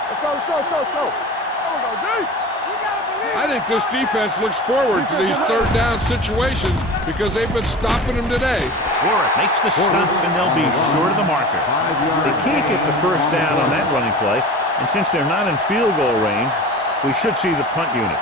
Let's go, let's go, let's go, let's go. There we go, D. You gotta believe. I think this defense looks forward to these 3rd down situations because they've been stopping them today. Warwick makes the stop, and they'll be short of the marker. They can't get the first down on that running play, and since they're not in field goal range, we should see the punt unit.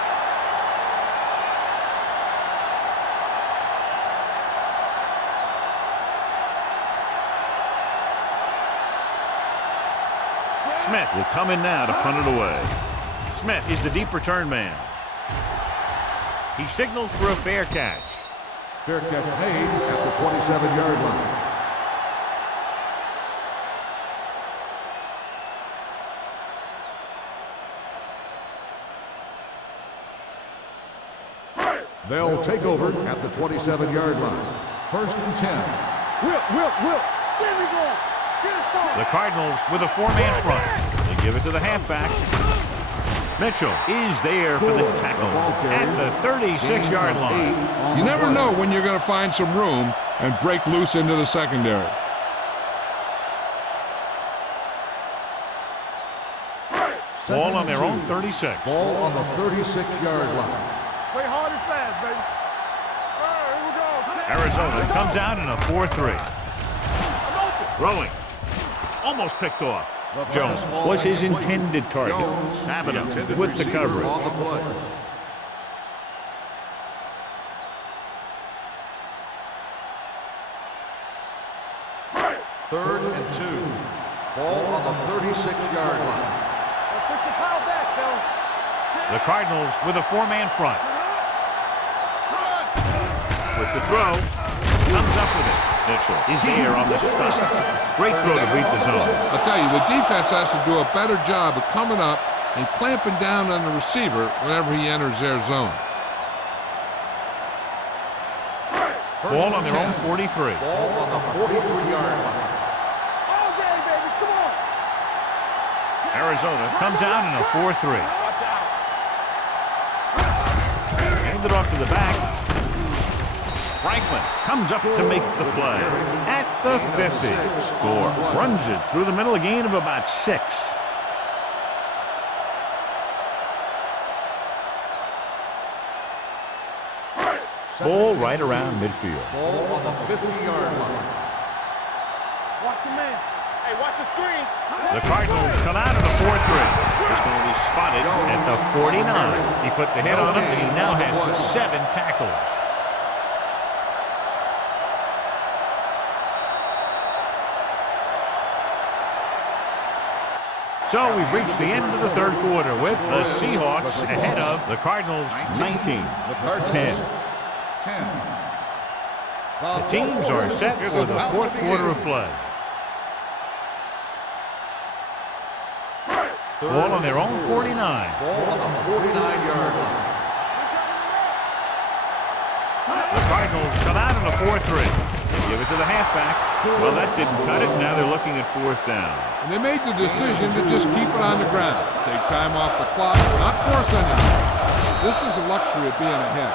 Smith will come in now to punt it away. Smith is the deep return man. He signals for a fair catch. Fair catch made at the 27-yard line. They'll take over at the 27-yard line. First and 10. Will. There we go. Get it started. The Cardinals with a 4-man front. They give it to the halfback. Mitchell is there for the tackle at the 36-yard line. You never know when you're going to find some room and break loose into the secondary. Ball on their own 36. Ball on the 36-yard line. Play hard and fast, baby. All right, here we go. Arizona comes out in a 4-3. Throwing. Almost picked off. Jones was his intended target. Having him with the coverage. On the play. Third and 2. Ball on the 36-yard line. Push the pile back, Phil. The Cardinals with a 4-man front. With the throw. Comes up with it. Mitchell is there on the stop. Great throw to beat the zone. I'll tell you, the defense has to do a better job of coming up and clamping down on the receiver whenever he enters their zone. Ball on their own 43. Ball on the 43-yard line. All day, baby. Come on. Arizona comes out in a 4-3. Watch out. Hand it off to the back. Franklin comes up to make the play at the 50. Score. Runs it through the middle, a gain of about 6. Ball right around midfield. Ball on the 50-yard line. Watch your man. Hey, watch the screen. The Cardinals come out in a 4-3. He's going to be spotted at the 49. He put the hit on him, and he now has 7 tackles. So we've reached the end of the third quarter with the Seahawks ahead of the Cardinals 19-10. The teams are set for the fourth quarter of play. Ball on their own 49. Ball on the 49-yard line. The Cardinals come out in a 4-3. They give it to the halfback. Well, that didn't cut it. Now they're looking at 4th down. And they made the decision to just keep it on the ground. Take time off the clock, not force anything. This is a luxury of being ahead.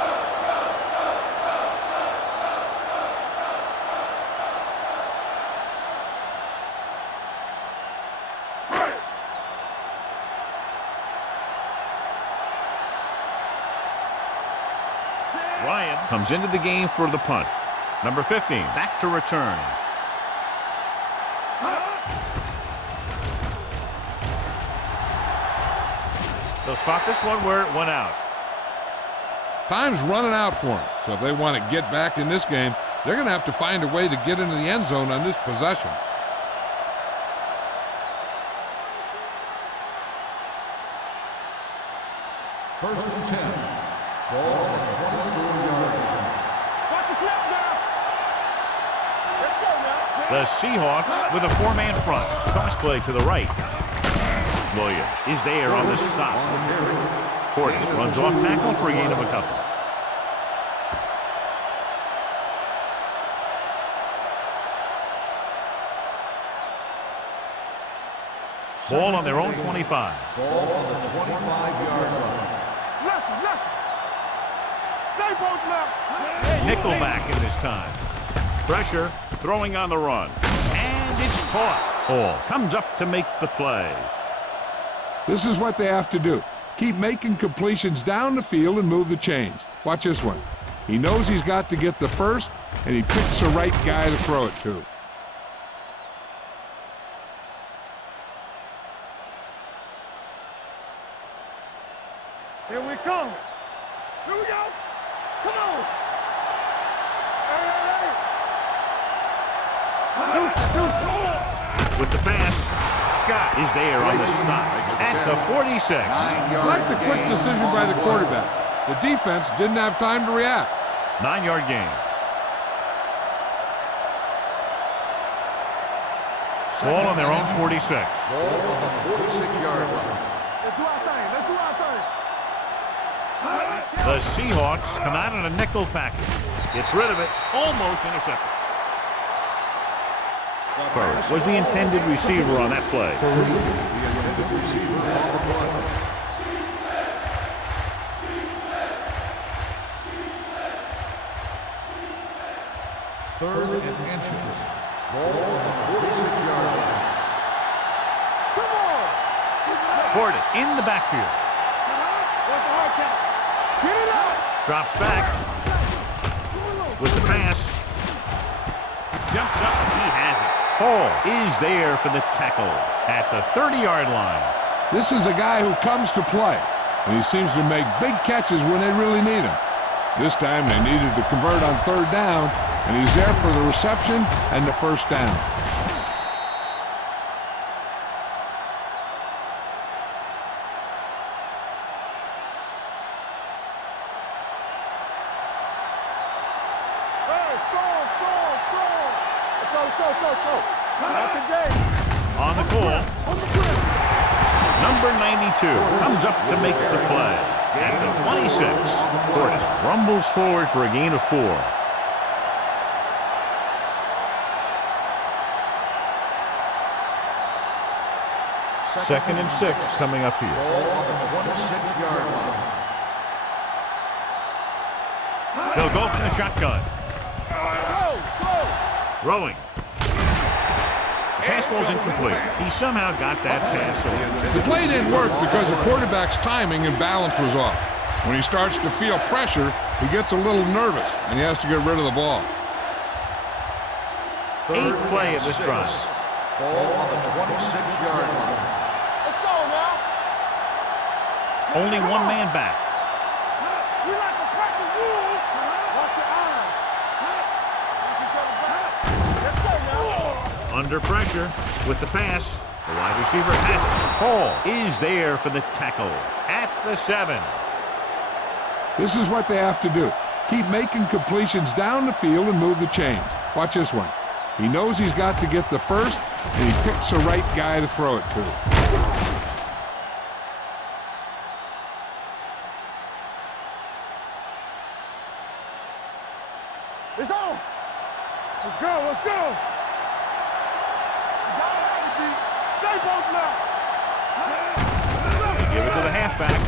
Ryan comes into the game for the punt. Number 15, back to return. They'll spot this one where it went out. Time's running out for them, so if they want to get back in this game, they're going to have to find a way to get into the end zone on this possession. First and 10. Ball on the 24-yard line. Watch the snap now. Let's go now. The Seahawks with a 4-man front. Cross play to the right. Williams is there on the stop. On the carry. Portis runs off tackle for a gain of a couple. Ball on their own 25. Ball on the 25-yard line. Left. Stay both left. Nickelback in this time. Pressure, throwing on the run. And it's caught. Hall comes up to make the play. This is what they have to do. Keep making completions down the field and move the chains. Watch this one. He knows he's got to get the first, and he picks the right guy to throw it to. Here we come. Here we go. Come on. Hey. With the pass, Scott is there on the stop at the 46. I like the quick decision by the quarterback. The defense didn't have time to react. 9-yard gain. Ball on their own 46. Ball on the 46-yard line. Let's do our thing. The Seahawks come out in a nickel package. Gets rid of it. Almost intercepted. First was the intended receiver on that play. The intended receiver on the play. Third and inches. Ball on the 46-yard line. Come on! Portis in the backfield. What's the hard count? Get it up! Drops back with the pass. Jumps up. He has it. Hall is there for the tackle at the 30-yard line. This is a guy who comes to play, and he seems to make big catches when they really need him. This time they needed to convert on third down, and he's there for the reception and the first down. Let's go. Not today. On the call. Number 92 comes up to make the play. At the 26, Portis rumbles forward for a gain of 4. Second and 6 coming up here. Ball on the 26-yard line. He'll go from the shotgun. Throwing. Pass was incomplete. He somehow got that pass over. The play didn't work because the quarterback's timing and balance was off. When he starts to feel pressure, he gets a little nervous, and he has to get rid of the ball. Eighth play of this drive. Ball on the 26-yard line. Let's go now. Only one man back. We like to crack the rules. Watch your eyes. Let's go now. Under pressure with the pass. The wide receiver has it. Hall is there for the tackle at the 7. This is what they have to do. Keep making completions down the field and move the chains. Watch this one. He knows he's got to get the first, and he picks the right guy to throw it to. It's on. Let's go. Stay both now. They give it to the halfback.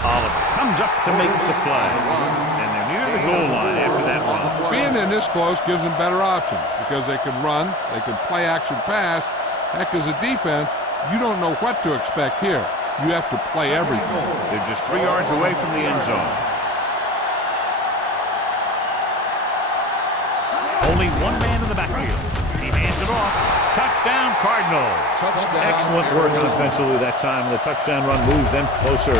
Oliver comes up to make the play. And they're near the goal line after that run. Being in this close gives them better options because they can run, they can play action pass. Heck, as a defense, you don't know what to expect here. You have to play everything. They're just 3 yards away from the end zone. Only one man in the backfield. He hands it off. Touchdown, Cardinals. Excellent work offensively that time. The touchdown run moves them closer.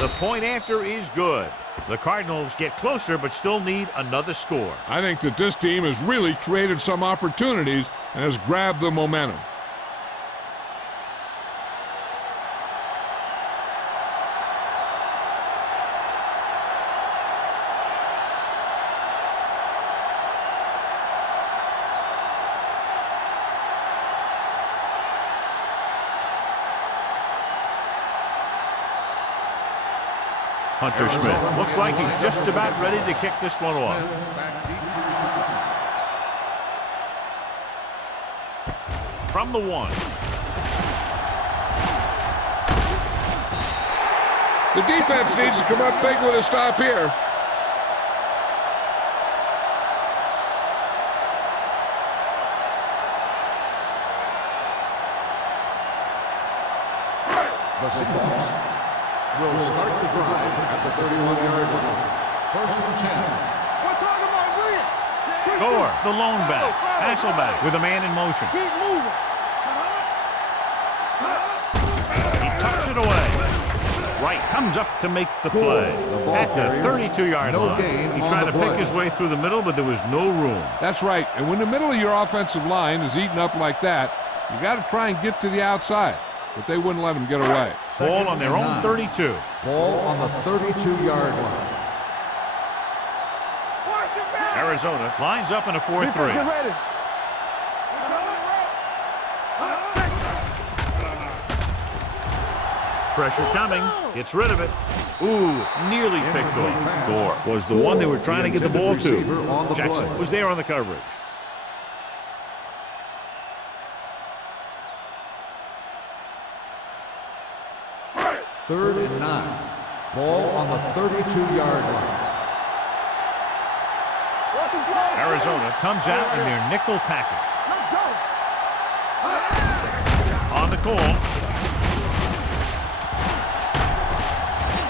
The point after is good. The Cardinals get closer but still need another score. I think that this team has really created some opportunities and has grabbed the momentum. Hunter Smith looks like he's just about ready to kick this one off. From the 1. The defense needs to come up big with a stop here. The Seahawks will start the drive at the 31-yard line. First and 10. We're talking about Williams. Gore, the lone back. Hasselback with a man in motion. Keep moving. He tucks it away. right, comes up to make the play. At the 32-yard line. He tried to pick his way through the middle, but there was no room. That's right. And when the middle of your offensive line is eaten up like that, you got to try and get to the outside. But they wouldn't let him get away. Ball on their own 32. Ball on the 32-yard line. Arizona lines up in a 4-3. Pressure coming. Gets rid of it. Ooh, nearly picked off. Gore was the one they were trying to get the ball to. Jackson was there on the coverage. Third and 9. Ball on the 32-yard line. Arizona comes out in their nickel package. On the call.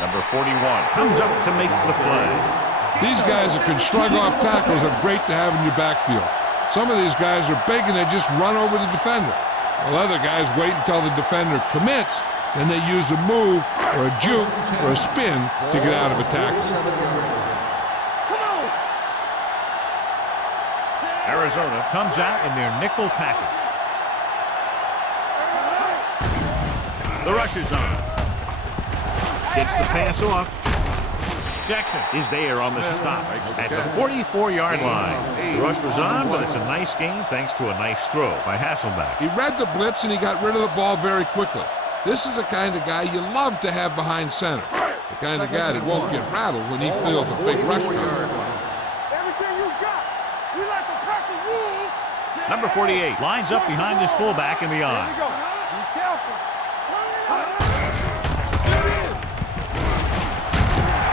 Number 41 comes up to make the play. These guys that can shrug off tackles are great to have in your backfield. Some of these guys are big and they just run over the defender. While other guys wait until the defender commits, and they use a move or a juke or a spin to get out of a tackle. Arizona comes out in their nickel package. The rush is on. Gets the pass off. Jackson is there on the stop at the 44-yard line. The rush was on, but it's a nice gain thanks to a nice throw by Hasselbeck. He read the blitz and he got rid of the ball very quickly. This is the kind of guy you love to have behind center. The kind of guy that won't get rattled when he feels a big rush coming. Everything you got. You like to practice rules. Number 48 lines up behind his fullback in the eye. Be careful.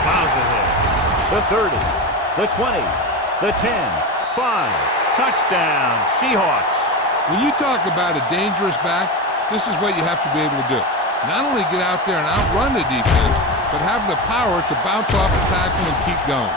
Plows ahead. The 30, the 20, the 10, 5. Touchdown, Seahawks. When you talk about a dangerous back, this is what you have to be able to do. Not only get out there and outrun the defense, but have the power to bounce off the tackle and keep going.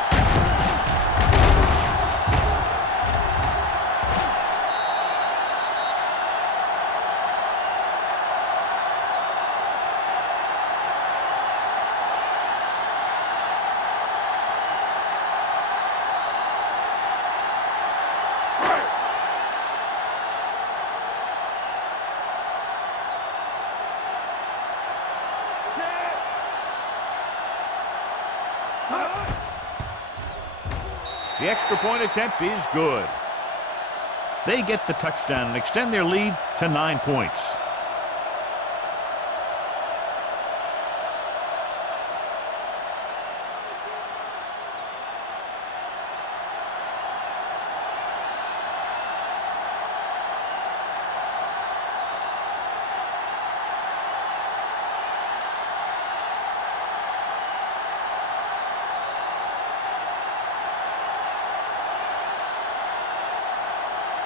The extra point attempt is good. They get the touchdown and extend their lead to 9 points.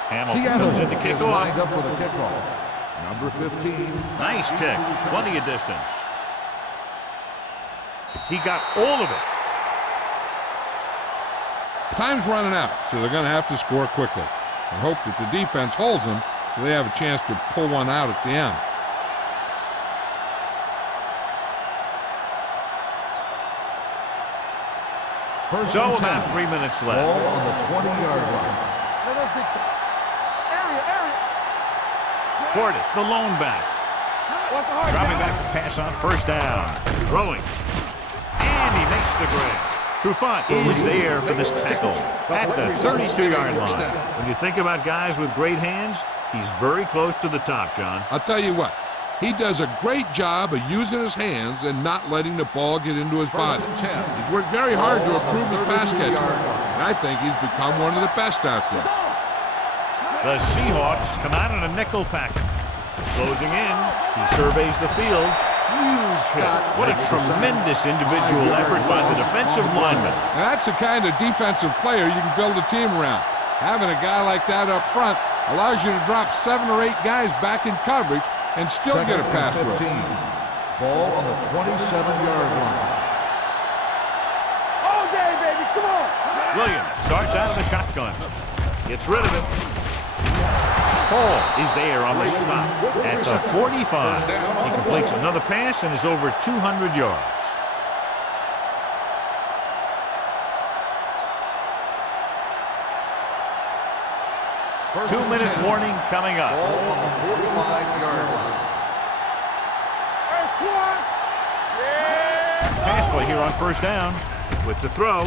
Hamilton comes in to kick off. Lined up with a kickoff. Number 15. Nice kick. Plenty of distance. He got all of it. Time's running out, so they're going to have to score quickly and hope that the defense holds them so they have a chance to pull one out at the end. So about 3 minutes left. Ball on the 20-yard line. Portis, the lone back. Dropping back to pass on first down. Throwing. And he makes the grab. Trufant is there for this tackle at the 32-yard line. When you think about guys with great hands, he's very close to the top, John. I'll tell you what, he does a great job of using his hands and not letting the ball get into his body. He's worked very hard to improve his pass catching, and I think he's become one of the best out there. The Seahawks come out in a nickel package. Closing in, he surveys the field. Huge hit. What a tremendous individual effort by the defensive lineman. Now that's the kind of defensive player you can build a team around. Having a guy like that up front allows you to drop 7 or 8 guys back in coverage and still get a pass rush. Ball on the 27-yard line. All day, baby, come on. Williams starts out of the shotgun. Gets rid of it. Hall is there on the stop at the 45. He completes another pass and is over 200 yards. 2-minute warning coming up. Ball on the 45-yard line. Pass play here on first down. With the throw,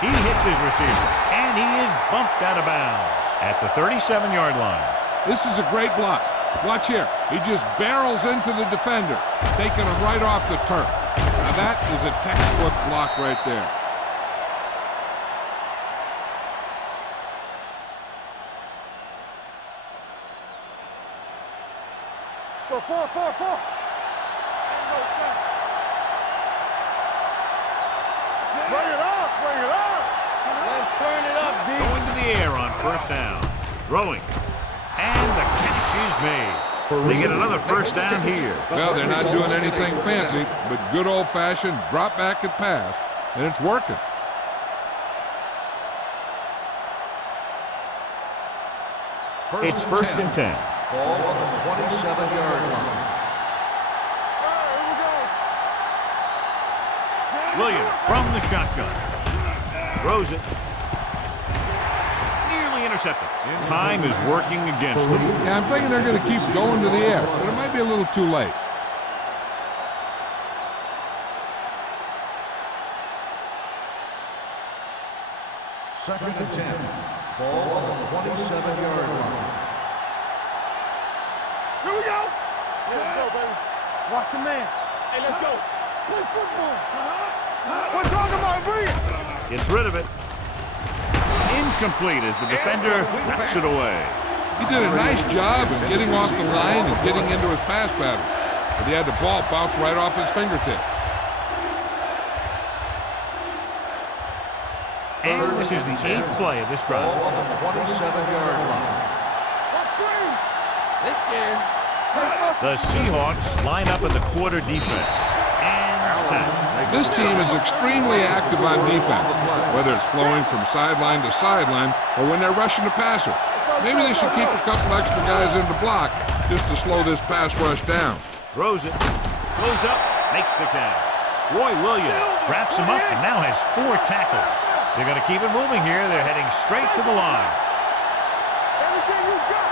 he hits his receiver, and he is bumped out of bounds at the 37-yard line. This is a great block. Watch here. He just barrels into the defender, taking him right off the turf. Now that is a textbook block right there. Go 4. Bring it up. Let's turn it up, D. Going to the air on first down. Throwing. And the catch is made. They get another first down here. Well, they're not doing anything fancy, but good old-fashioned drop back and pass, and it's working. It's first and 10. Ball on the 27-yard line. Williams from the shotgun. Throws it. Nearly intercepted. Time is working against them. Yeah, I'm thinking they're going to keep going to the air, but it might be a little too late. Second and 10. Ball on the 27-yard line. Here we go. Let's go, baby. Watch your man. Hey, let's go. Play football. We're talking about Bree. Gets rid of it. Incomplete as the defender knocks it away. He did a nice job of getting off the line and getting into his pass pattern, but he had the ball bounce right off his fingertip. And this is the 8th play of this drive. Ball on the 27-yard line. They're scared. The Seahawks line up in the quarter defense. And sack. This team is extremely active on defense, whether it's flowing from sideline to sideline or when they're rushing the passer. Maybe they should keep a couple extra guys in the block just to slow this pass rush down. Throws it. Goes up. Makes the catch. Roy Williams wraps him up and now has 4 tackles. They're going to keep it moving here. They're heading straight to the line. Everything you got.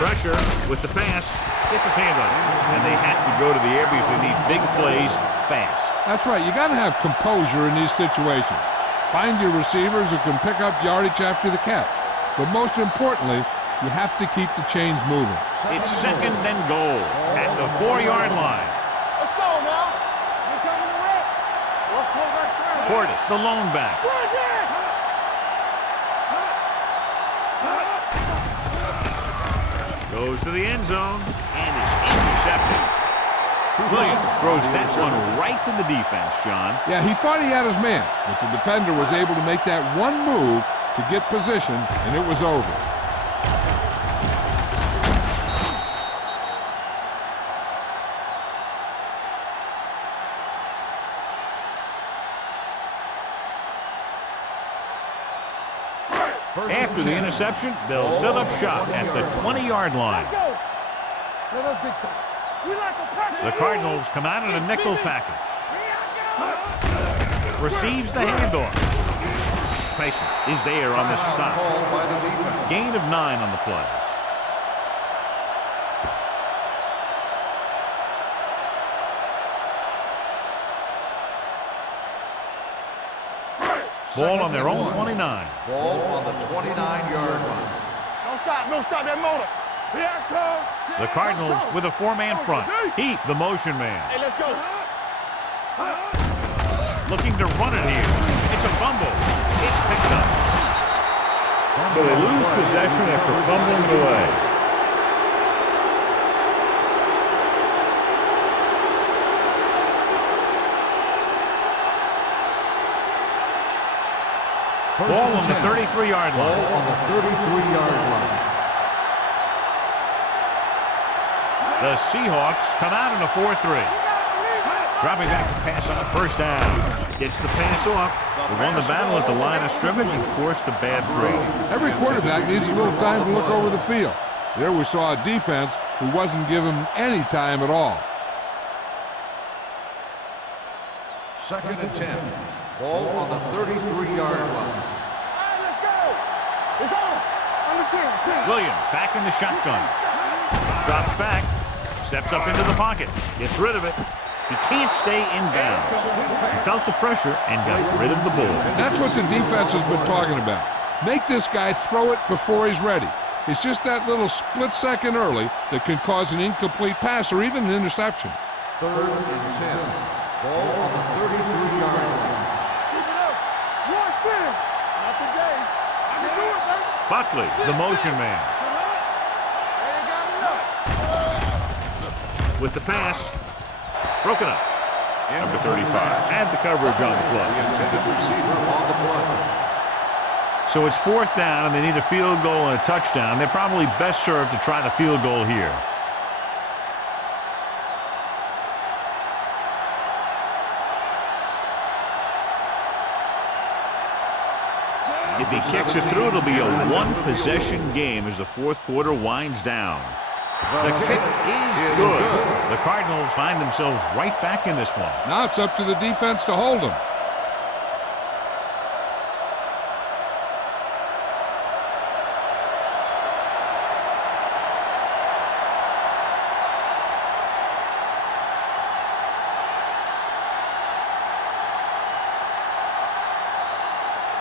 Pressure with the pass. Gets his hand on it. And they have to go to the air because they need big plays fast. That's right. You got to have composure in these situations. Find your receivers who can pick up yardage after the catch. But most importantly, you have to keep the chains moving. It's second and goal at the 4-yard line. Let's go now. Here coming the red. What's quarterback scramble? Portis, the lone back. Goes to the end zone and is intercepted. Williams throws that one right to the defense, John. Yeah, he thought he had his man, but the defender was able to make that one move to get position, and it was over. After the interception, they'll set up shop at the 20-yard line. The Cardinals come out in a nickel package. Receives the handoff. Tyson is there on the stop. Called by the defense. Gain of 9 on the play. Ball on their own 29. Ball on the 29-yard line. Don't stop that motor. Here I come. The Cardinals with a 4-man front. Heat, the motion man. Hey, let's go. Looking to run it here. It's a fumble. It's picked up. So they lose possession after fumbling it away. Ball on the 33-yard line. Ball on the 33-yard line. The Seahawks come out in a 4-3. Dropping back to pass on first down. Gets the pass off. They won the battle at the line of scrimmage and forced a bad throw. Every quarterback needs a little time to look over the field. There we saw a defense who wasn't given any time at all. 2nd and 10. Ball on the 33-yard line. Let's go. It's on. On the 10. Williams back in the shotgun. Drops back. Steps up into the pocket. Gets rid of it. He can't stay in bounds. He felt the pressure and got rid of the ball. That's what the defense has been talking about. Make this guy throw it before he's ready. It's just that little split second early that can cause an incomplete pass or even an interception. 3rd and 10. Ball on the 33-yard line. Keep it up. One sin. Not today. I can do it, baby. Buckley, the motion man. Ain't got enough. With the pass. Broken up. Number 35. And the coverage on the The play. intended receiver on the play. So it's 4th down, and they need a field goal and a touchdown. They're probably best served to try the field goal here. If he kicks it through, it'll be a one-possession game as the 4th quarter winds down. The kick is good. The Cardinals find themselves right back in this one. Now it's up to the defense to hold him.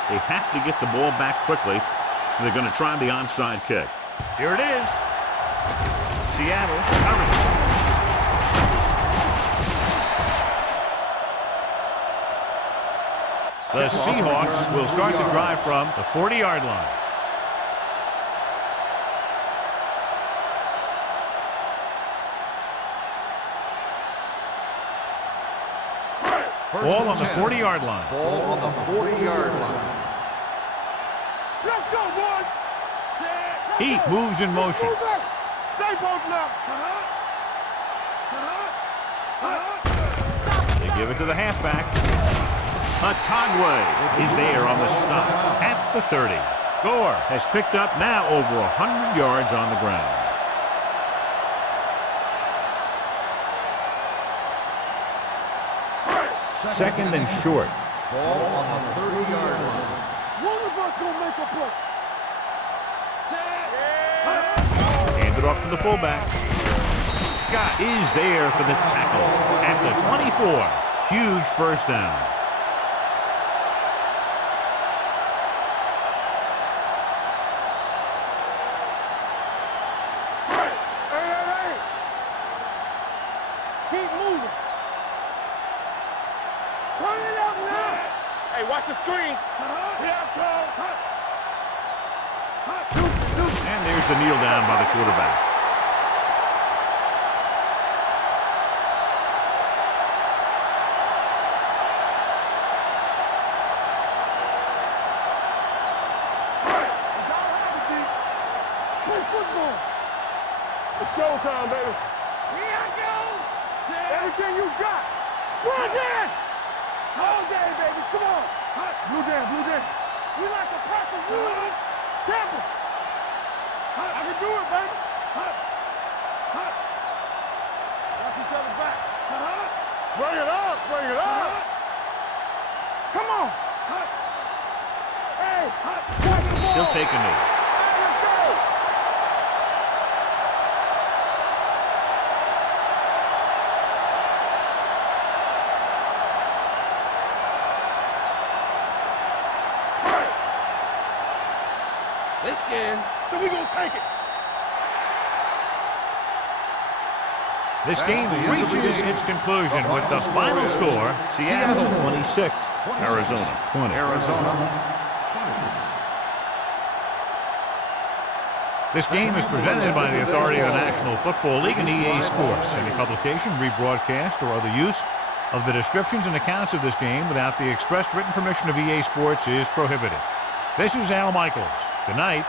They have to get the ball back quickly, so they're going to try the onside kick. Here it is. Seattle covers it. The Seahawks will start the drive from the 40-yard line. Ball on the 40-yard line. Ball on the 40-yard line. Let's go, boys. Heat moves in motion. Move back. Stay both now. They give it to the halfback. Atagwe is there on the stop at the 30. Gore has picked up now over 100 yards on the ground. Second and short. Ball on the 30-yard line. One of us gonna make a play. Hand it off to the fullback. Scott is there for the tackle at the 24. Huge first down. Hey. Keep moving. Turn it up now. Hey, watch the screen. Here I come. And there's the kneel down by the quarterback. Play football. It's showtime, baby. Here I go. Everything you got. Blue Jam. All day, baby. Come on. Blue Jam. We like a pack of wolves. Tampa. I can do it, baby. Watch each other back. Bring it up. Come on. Hey. Watch the ball. He'll take a knee. Hey, let's go. They scared, so we gonna take it. This That's game the end of the reaches game. its conclusion The with the final final score score, is Seattle 26, Arizona 20. Arizona. This game is presented by the authority of the National Football League and EA Sports. Any publication, rebroadcast, or other use of the descriptions and accounts of this game without the expressed written permission of EA Sports is prohibited. This is Al Michaels. Good night.